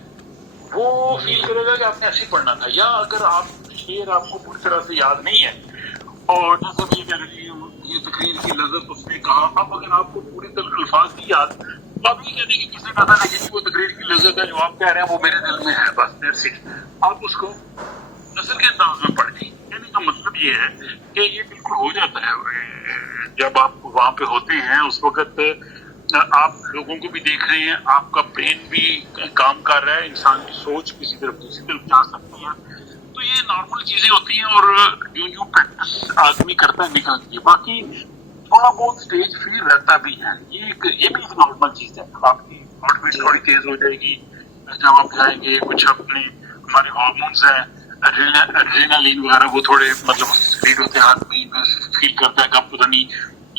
وہ فیل کرے گا کہ آپ نے ایسے ہی پڑھنا تھا. یا اگر آپ شعر آپ کو پوری طرح سے یاد نہیں ہے اور جیسے بھی یہ تقریر کی لذت اس نے کہا، اب اگر آپ کو پوری طرح الفاظ نہیں یاد تو آپ یہ کہہ دیں کہ کسی پتا نہیں کہ وہ تقریر کی لذت ہے جو آپ کہہ رہے ہیں وہ میرے دل میں ہے، بس آپ اس کو نثر کے انداز میں پڑھ دیں. کہنے کا مطلب یہ ہے کہ یہ بالکل ہو جاتا ہے. جب آپ وہاں پہ ہوتے ہیں اس وقت آپ لوگوں کو بھی دیکھ رہے ہیں، آپ کا برین بھی کام کر رہا ہے، انسان کی سوچ کسی طرف دوسری طرف جا سکتی ہے. تو یہ نارمل چیزیں ہوتی ہیں اور جو پریکٹس آدمی کرتا ہے نکلتی ہے. باقی تھوڑا بہت اسٹیج فیل رہتا بھی ہے، یہ بھی ایک نارمل چیز ہے. آپ کی ہارٹ بیٹ تھوڑی تیز ہو جائے گی جب آپ جائیں گے. کچھ اپنے ہمارے ہارمونس ہیں ایڈرینالین وغیرہ وہ تھوڑے مطلب اسپیڈ ہوتے ہیں، آدمی فیل کرتا ہے کب پتہ نہیں،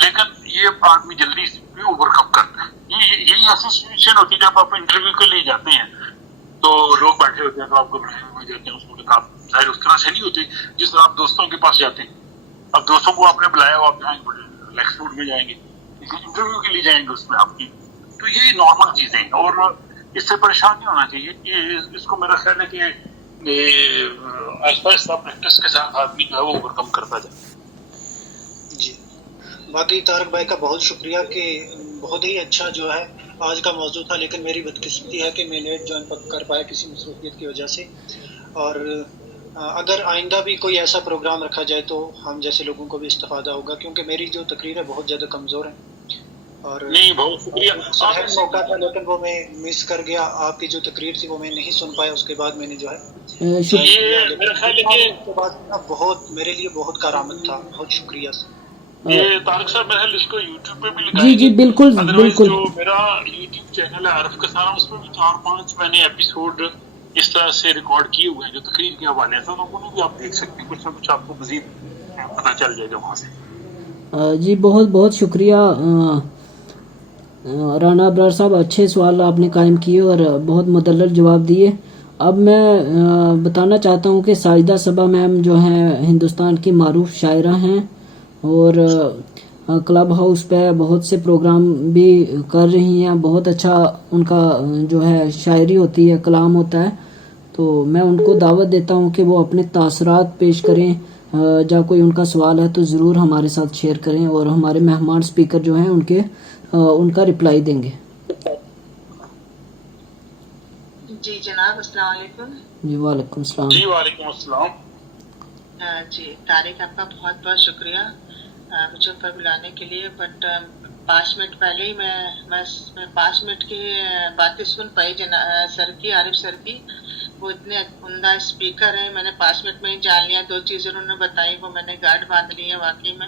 لیکن یہ آدمی جلدی بھی اوور کم کرتا ہے. یہی ایسی سچویشن ہوتی ہے جب آپ انٹرویو کے لیے جاتے ہیں تو لوگ بیٹھے ہوتے ہیں تو آپ گھبراہٹ ہو جاتے ہیں. اس وقت آپ ظاہر اس طرح سے نہیں ہوتے جس طرح آپ دوستوں کے پاس جاتے ہیں. اب دوستوں کو آپ نے بلایا ہو، آپ جائیں گے بڑے ریلیکس موڈ میں جائیں گے، انٹرویو کے لیے جائیں گے اس میں آپ کی. تو یہ نارمل چیزیں ہیں اور اس سے پریشان نہیں ہونا چاہیے. یہ اس کو میرا خیال ہے کہ آہستہ آہستہ پریکٹس کے ساتھ آدمی جو ہے وہ اوور کم کرتا جائے. جی، باقی طارق بھائی کا بہت شکریہ کہ بہت ہی اچھا جو ہے آج کا موضوع تھا، لیکن میری بدقسمتی ہے کہ میں لیٹ جوائن کر پایا کسی مصروفیت کی وجہ سے. اور اگر آئندہ بھی کوئی ایسا پروگرام رکھا جائے تو ہم جیسے لوگوں کو بھی استفادہ ہوگا، کیونکہ میری جو تقریر ہے بہت زیادہ کمزور ہے. اور نہیں، بہت شکریہ. موقع تھا لیکن وہ میں مس کر گیا. آپ کی جو تقریر تھی وہ میں نہیں سن پایا. اس کے بعد میں نے جو ہے بہت میرے لیے بہت کارآمد تھا. بہت شکریہ سر. یہ طارق صاحب میرا اس کو یوٹیوب پہ بھی لگا. جی جی بالکل بالکل. جو میرا یوٹیوب چینل ہے عارف کسانہ، اس پہ بھی 4-5 میں نے ایپیسوڈ اس طرح سے ریکارڈ کیے ہوئے ہیں جو تقریر کے حوالے سے. انہوں بھی آپ دیکھ سکتے ہیں، کچھ نہ کچھ آپ کو مزید پتہ چل جائے گا وہاں سے. جی بہت بہت شکریہ رانا ابرار صاحب اچھے سوال آپ نے قائم کیے اور بہت مدلل جواب دیے. اب میں بتانا چاہتا ہوں کہ ساجدہ صبا میم جو ہیں ہندوستان کی معروف شاعرہ ہیں اور کلب ہاؤس پہ بہت سے پروگرام بھی کر رہی ہیں. بہت اچھا ان کا جو ہے شاعری ہوتی ہے, کلام ہوتا ہے. تو میں ان کو دعوت دیتا ہوں کہ وہ اپنے تاثرات پیش کریں. جب کوئی ان کا سوال ہے تو ضرور ہمارے ساتھ شیئر کریں اور ہمارے مہمان اسپیکر جو ہیں ان کا رپلائی دیں گے. جی جناب, السلام علیکم. جی وعلیکم السلام. جی وعلیکم السلام. جی طارق, آپ کا بہت بہت شکریہ مجھے اوپر بلانے کے لیے. بٹ 5 منٹ پہلے ہی میں 5 منٹ کی باتیں سن پائی سر کی, عارف سر کی. وہ اتنے عمدہ اسپیکر ہیں, میں نے 5 منٹ میں ہی جان لیا. 2 چیزیں انہوں نے بتائی وہ میں نے گارڈ باندھ لی ہے. واقعی میں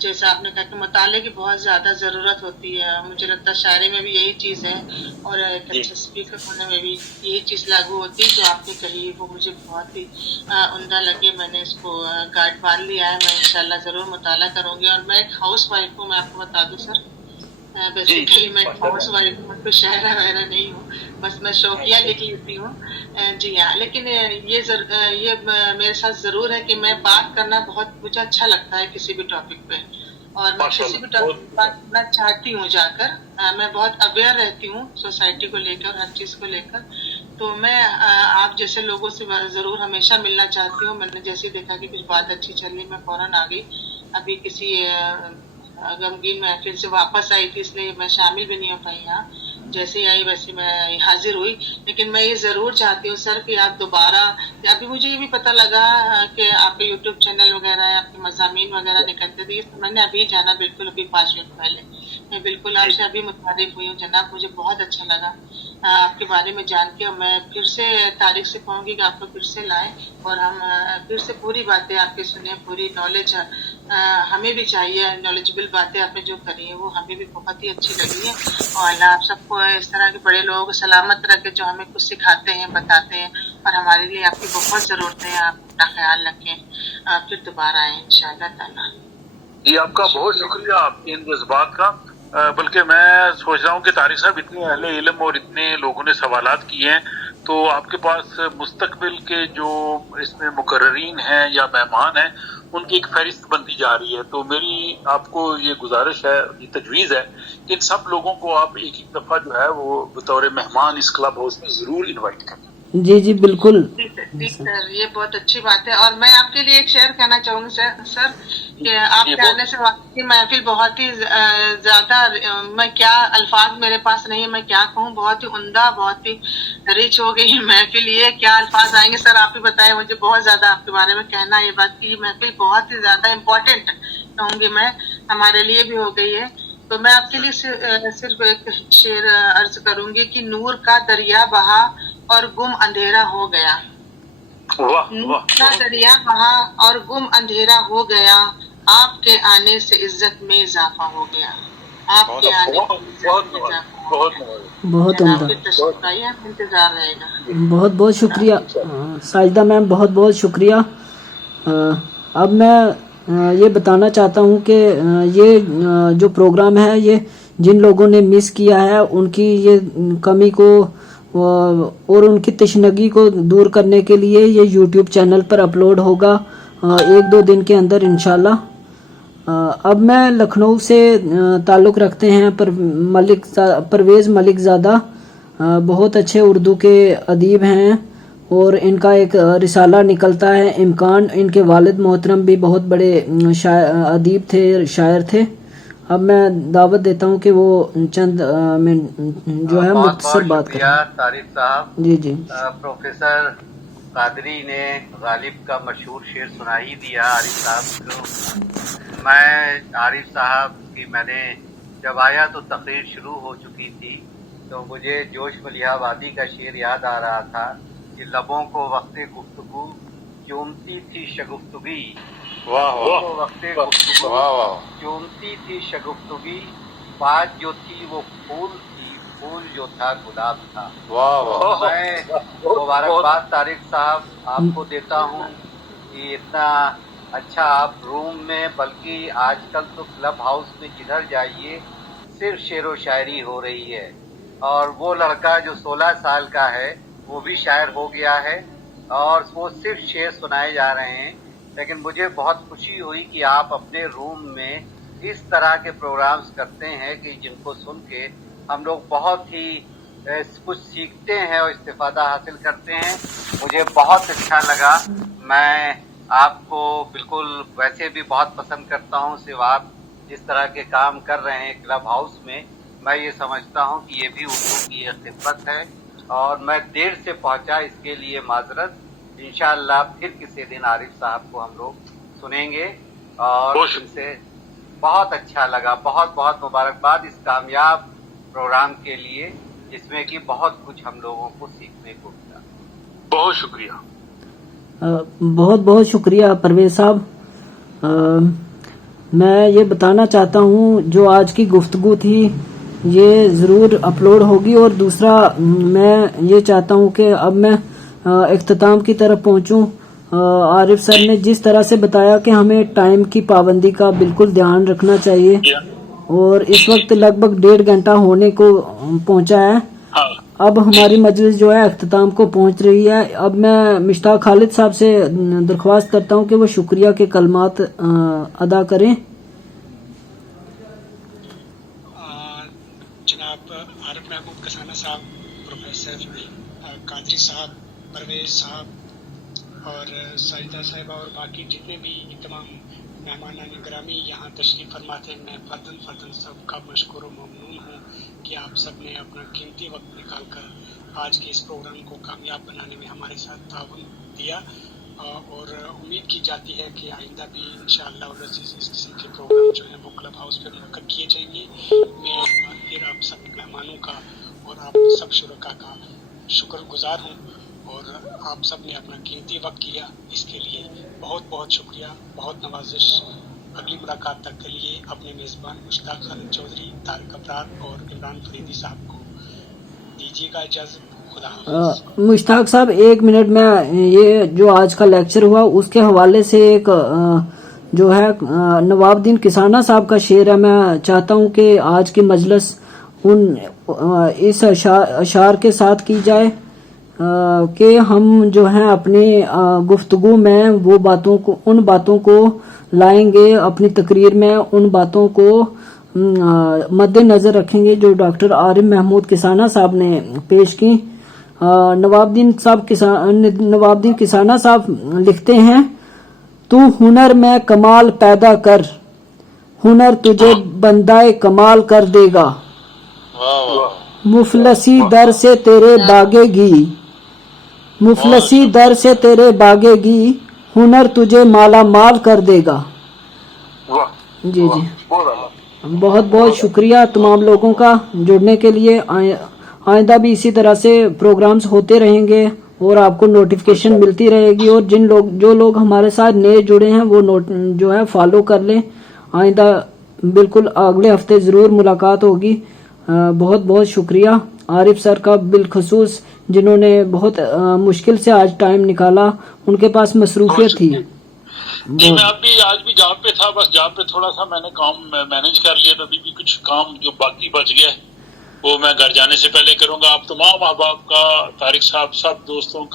جیسا آپ نے کہا کہ مطالعے کی بہت زیادہ ضرورت ہوتی ہے. مجھے لگتا ہے شاعری میں بھی یہی چیز ہے اور ایک اچھے اسپیکر ہونے میں بھی یہی چیز لاگو ہوتی ہے. جو آپ نے کہی وہ مجھے بہت ہی عمدہ لگے. میں نے اس کو گارڈ باندھ لیا ہے. میں انشاءاللہ ضرور مطالعہ کروں گی. اور میں ایک ہاؤس وائف ہوں, میں آپ کو بتا دوں سر. بیسیکلی میں ہاؤس وائف ہوں, کوئی شاعرہ وغیرہ نہیں ہوں, بس میں شوقیہ لکھ لیتی ہوں. جی ہاں, لیکن یہ میرے ساتھ ضرور ہے کہ میں بات کرنا بہت مجھے اچھا لگتا ہے کسی بھی ٹاپک پہ, اور میں کسی بھی ٹاپک پہ بات کرنا چاہتی ہوں. جا کر میں بہت اویئر رہتی ہوں سوسائٹی کو لے کر, ہر چیز کو لے کر. تو میں آپ جیسے لوگوں سے ضرور ہمیشہ ملنا چاہتی ہوں. میں نے جیسے دیکھا کہ کچھ بات اچھی چل رہی, میں فوراً آ گئی. ابھی کسی غمگین محفل سے واپس آئی تھی, اس لیے میں شامل بھی نہیں ہو پائی یہاں. جیسے ہی آئی ویسے میں حاضر ہوئی. لیکن میں یہ ضرور چاہتی ہوں سر کہ آپ دوبارہ, ابھی مجھے یہ بھی پتہ لگا کہ آپ کے یوٹیوب چینل وغیرہ, آپ کے مضامین وغیرہ نکلتے تھے. میں نے ابھی جانا, بالکل ابھی 5 منٹ پہلے. میں بالکل آپ سے ابھی متعارف ہوئی ہوں جناب. مجھے بہت اچھا لگا آپ کے بارے میں جان کے. میں پھر سے طارق سے کہوں گی کہ آپ کو پھر سے لائیں اور ہم پھر سے پوری باتیں آپ کی سنیں. پوری نالج ہمیں بھی چاہیے, نالجبل باتیں آپ نے جو کری ہیں وہ ہمیں بھی بہت ہی اچھی لگی ہیں. اور اللہ آپ سب کو اس طرح کے بڑے لوگوں کو سلامت رکھے جو ہمیں کچھ سکھاتے ہیں, بتاتے ہیں. اور ہمارے لیے آپ کی بہت ضرورتیں ہیں. آپ اپنا خیال رکھیں, پھر دوبارہ آئیں انشاءاللہ تعالیٰ. جی آپ کا بہت شکریہ آپ کے ان جذبات کا. بلکہ میں سوچ رہا ہوں کہ طارق صاحب اتنے اہل علم اور اتنے لوگوں نے سوالات کیے ہیں, تو آپ کے پاس مستقبل کے جو اس میں مقررین ہیں یا مہمان ہیں ان کی ایک فہرست بنتی جا رہی ہے. تو میری آپ کو یہ گزارش ہے, یہ تجویز ہے کہ ان سب لوگوں کو آپ ایک دفعہ جو ہے وہ بطور مہمان اس کلب ہاؤس میں ضرور انوائٹ کریں. جی جی بالکل. ٹھیک سر, یہ بہت اچھی بات ہے. اور میں آپ کے لیے ایک شعر کہنا چاہوں گی سر کہ آپ کے آنے سے واقعی محفل بہت ہی زیادہ, میں کیا الفاظ میرے پاس نہیں ہے, میں کیا کہوں, بہت ہی عمدہ, بہت ہی رچ ہو گئی محفل. یہ کیا الفاظ آئیں گے سر, آپ ہی بتائیں. مجھے بہت زیادہ آپ کے بارے میں کہنا, یہ بات کی محفل بہت ہی زیادہ امپورٹنٹ کہوں گی میں, ہمارے لیے بھی ہو گئی ہے. تو میں آپ کے لیے صرف ایک شعر عرض کروں گی کہ نور کا دریا بہا اور گم اندھیرا ہو گیا. نور کا دریا بہا اور گم اندھیرا ہو گیا. آپ کے آنے سے عزت میں اضافہ ہو گیا. آپ کے آنے سے بہت عمدہ, انتظار رہے گا. بہت بہت شکریہ ساجدہ میم, بہت بہت شکریہ. اب میں یہ بتانا چاہتا ہوں کہ یہ جو پروگرام ہے یہ جن لوگوں نے مس کیا ہے ان کی یہ کمی کو اور ان کی تشنگی کو دور کرنے کے لیے یہ یوٹیوب چینل پر اپلوڈ ہوگا 1-2 دن کے اندر انشاءاللہ. اب میں لکھنؤ سے تعلق رکھتے ہیں پرویز ملک زادہ, بہت اچھے اردو کے ادیب ہیں اور ان کا ایک رسالہ نکلتا ہے امکان. ان کے والد محترم بھی بہت بڑے ادیب تھے, شاعر تھے. اب میں دعوت دیتا ہوں کہ وہ چند جو ہے مختصر بات کریں. طارق صاحب. جی جی. پروفیسر قادری نے غالب کا مشہور شعر سنا ہی دیا عارف صاحب کو. میں عارف صاحب کی میں نے جب آیا تو تقریر شروع ہو چکی تھی, تو مجھے جوش ملیحہ وادی کا شعر یاد آ رہا تھا کہ لبوں کو وقت گفتگو چومتی تھی شگفتگی. وقت گفتگو چومتی تھی شگفتگی. بات جو تھی وہ پھول تھی, پھول جو تھا گلاب تھا. میں مبارکباد طارق صاحب آپ کو دیتا ہوں کہ اتنا اچھا آپ روم میں, بلکہ آج کل تو کلب ہاؤس میں جدھر جائیے صرف شعر و شاعری ہو رہی ہے، اور وہ لڑکا جو 16 سال کا ہے وہ بھی شاعر ہو گیا ہے اور وہ صرف شعر سنائے جا رہے ہیں. لیکن مجھے بہت خوشی ہوئی کہ آپ اپنے روم میں اس طرح کے پروگرامز کرتے ہیں کہ جن کو سن کے ہم لوگ بہت ہی کچھ سیکھتے ہیں اور استفادہ حاصل کرتے ہیں. مجھے بہت اچھا لگا. میں آپ کو بالکل ویسے بھی بہت پسند کرتا ہوں. صرف آپ جس طرح کے کام کر رہے ہیں کلب ہاؤس میں یہ سمجھتا ہوں کہ یہ بھی اردو کی ایک خدمت ہے، اور میں دیر سے پہنچا اس کے لیے معذرت. انشاءاللہ پھر کسی دن عارف صاحب کو ہم لوگ سنیں گے، اور ان سے بہت اچھا لگا. بہت بہت مبارکباد اس کامیاب پروگرام کے لیے جس میں کہ بہت کچھ ہم لوگوں کو سیکھنے کو ملا. بہت شکریہ. بہت بہت شکریہ پرویز صاحب. میں یہ بتانا چاہتا ہوں جو آج کی گفتگو تھی یہ ضرور اپلوڈ ہوگی. اور دوسرا میں یہ چاہتا ہوں کہ اب میں اختتام کی طرف پہنچوں. عارف سر نے جس طرح سے بتایا کہ ہمیں ٹائم کی پابندی کا بالکل دھیان رکھنا چاہیے، اور اس وقت لگ بھگ 1.5 گھنٹہ ہونے کو پہنچا ہے. اب ہماری مجلس جو ہے اختتام کو پہنچ رہی ہے. اب میں مشتاق خالد صاحب سے درخواست کرتا ہوں کہ وہ شکریہ کے کلمات ادا کریں. جناب عارف محمود کسانہ صاحب، پروفیسر قادری صاحب، پرویز صاحب اور ساجدہ صاحبہ اور باقی جتنے بھی تمام مہمانان گرامی یہاں تشریف فرماتے ہیں، میں فردن سب کا مشکور و ممنون ہوں کہ آپ سب نے اپنا قیمتی وقت نکال کر آج کے اس پروگرام کو کامیاب بنانے میں ہمارے ساتھ تعاون دیا. اور امید کی جاتی ہے کہ آئندہ بھی انشاءاللہ العزیز اس قسم کے پروگرام جو ہیں وہ کلب ہاؤس پہ منعقد کیے جائیں گے. میں ایک بار پھر آپ سب مہمانوں کا اور آپ سب شرکاء کا شکر گزار ہوں، اور آپ سب نے اپنا قیمتی وقت کیا، اس کے لیے بہت بہت شکریہ، بہت نوازش. اگلی ملاقات تک کے لیے اپنے میزبان مشتاق خالد چودھری، طارق ابرار اور عمران فریدی صاحب کو دیجیے گا اجازت. خدا حافظ. مشتاق صاحب 1 منٹ میں یہ جو آج کا لیکچر ہوا اس کے حوالے سے ایک جو ہے نواب الدین کسانہ صاحب کا شعر ہے. میں چاہتا ہوں کہ آج کی مجلس اس اشعار کے ساتھ کی جائے کہ ہم جو ہیں اپنی گفتگو میں وہ ان باتوں کو لائیں گے، اپنی تقریر میں ان باتوں کو مد نظر رکھیں گے جو ڈاکٹر عارف محمود کسانہ صاحب نے پیش کی. نواب الدین کسانہ صاحب لکھتے ہیں، تو ہنر میں کمال پیدا کر، ہنر تجھے بندہ کمال کر دے گا. مفلسی در سے تیرے باگے گی، مفلسی در سے تیرے باگے گی، ہنر تجھے مالا مال کر دے گا. جی بہت بہت شکریہ تمام لوگوں کا جڑنے کے لیے. آئندہ بھی اسی طرح سے پروگرامز ہوتے رہیں گے اور آپ کو نوٹیفیکیشن ملتی رہے گی. اور جو لوگ ہمارے ساتھ نئے جڑے ہیں وہ جو ہے فالو کر لیں. آئندہ بالکل اگلے ہفتے ضرور ملاقات ہوگی. بہت بہت شکریہ عارف سر کا بالخصوص، جنہوں نے بہت مشکل سے آج ٹائم نکالا، ان کے پاس مصروفیت تھی. جی میں آج بھی جاب پہ تھا، بس جاب پہ تھوڑا سا میں نے کام مینج کر لیا. ابھی بھی کچھ کام جو باقی بچ گیا ہے وہ میں گھر جانے سے پہلے کروں گا. آپ تمام احباب کا، طارق صاحب، سب دوستوں کا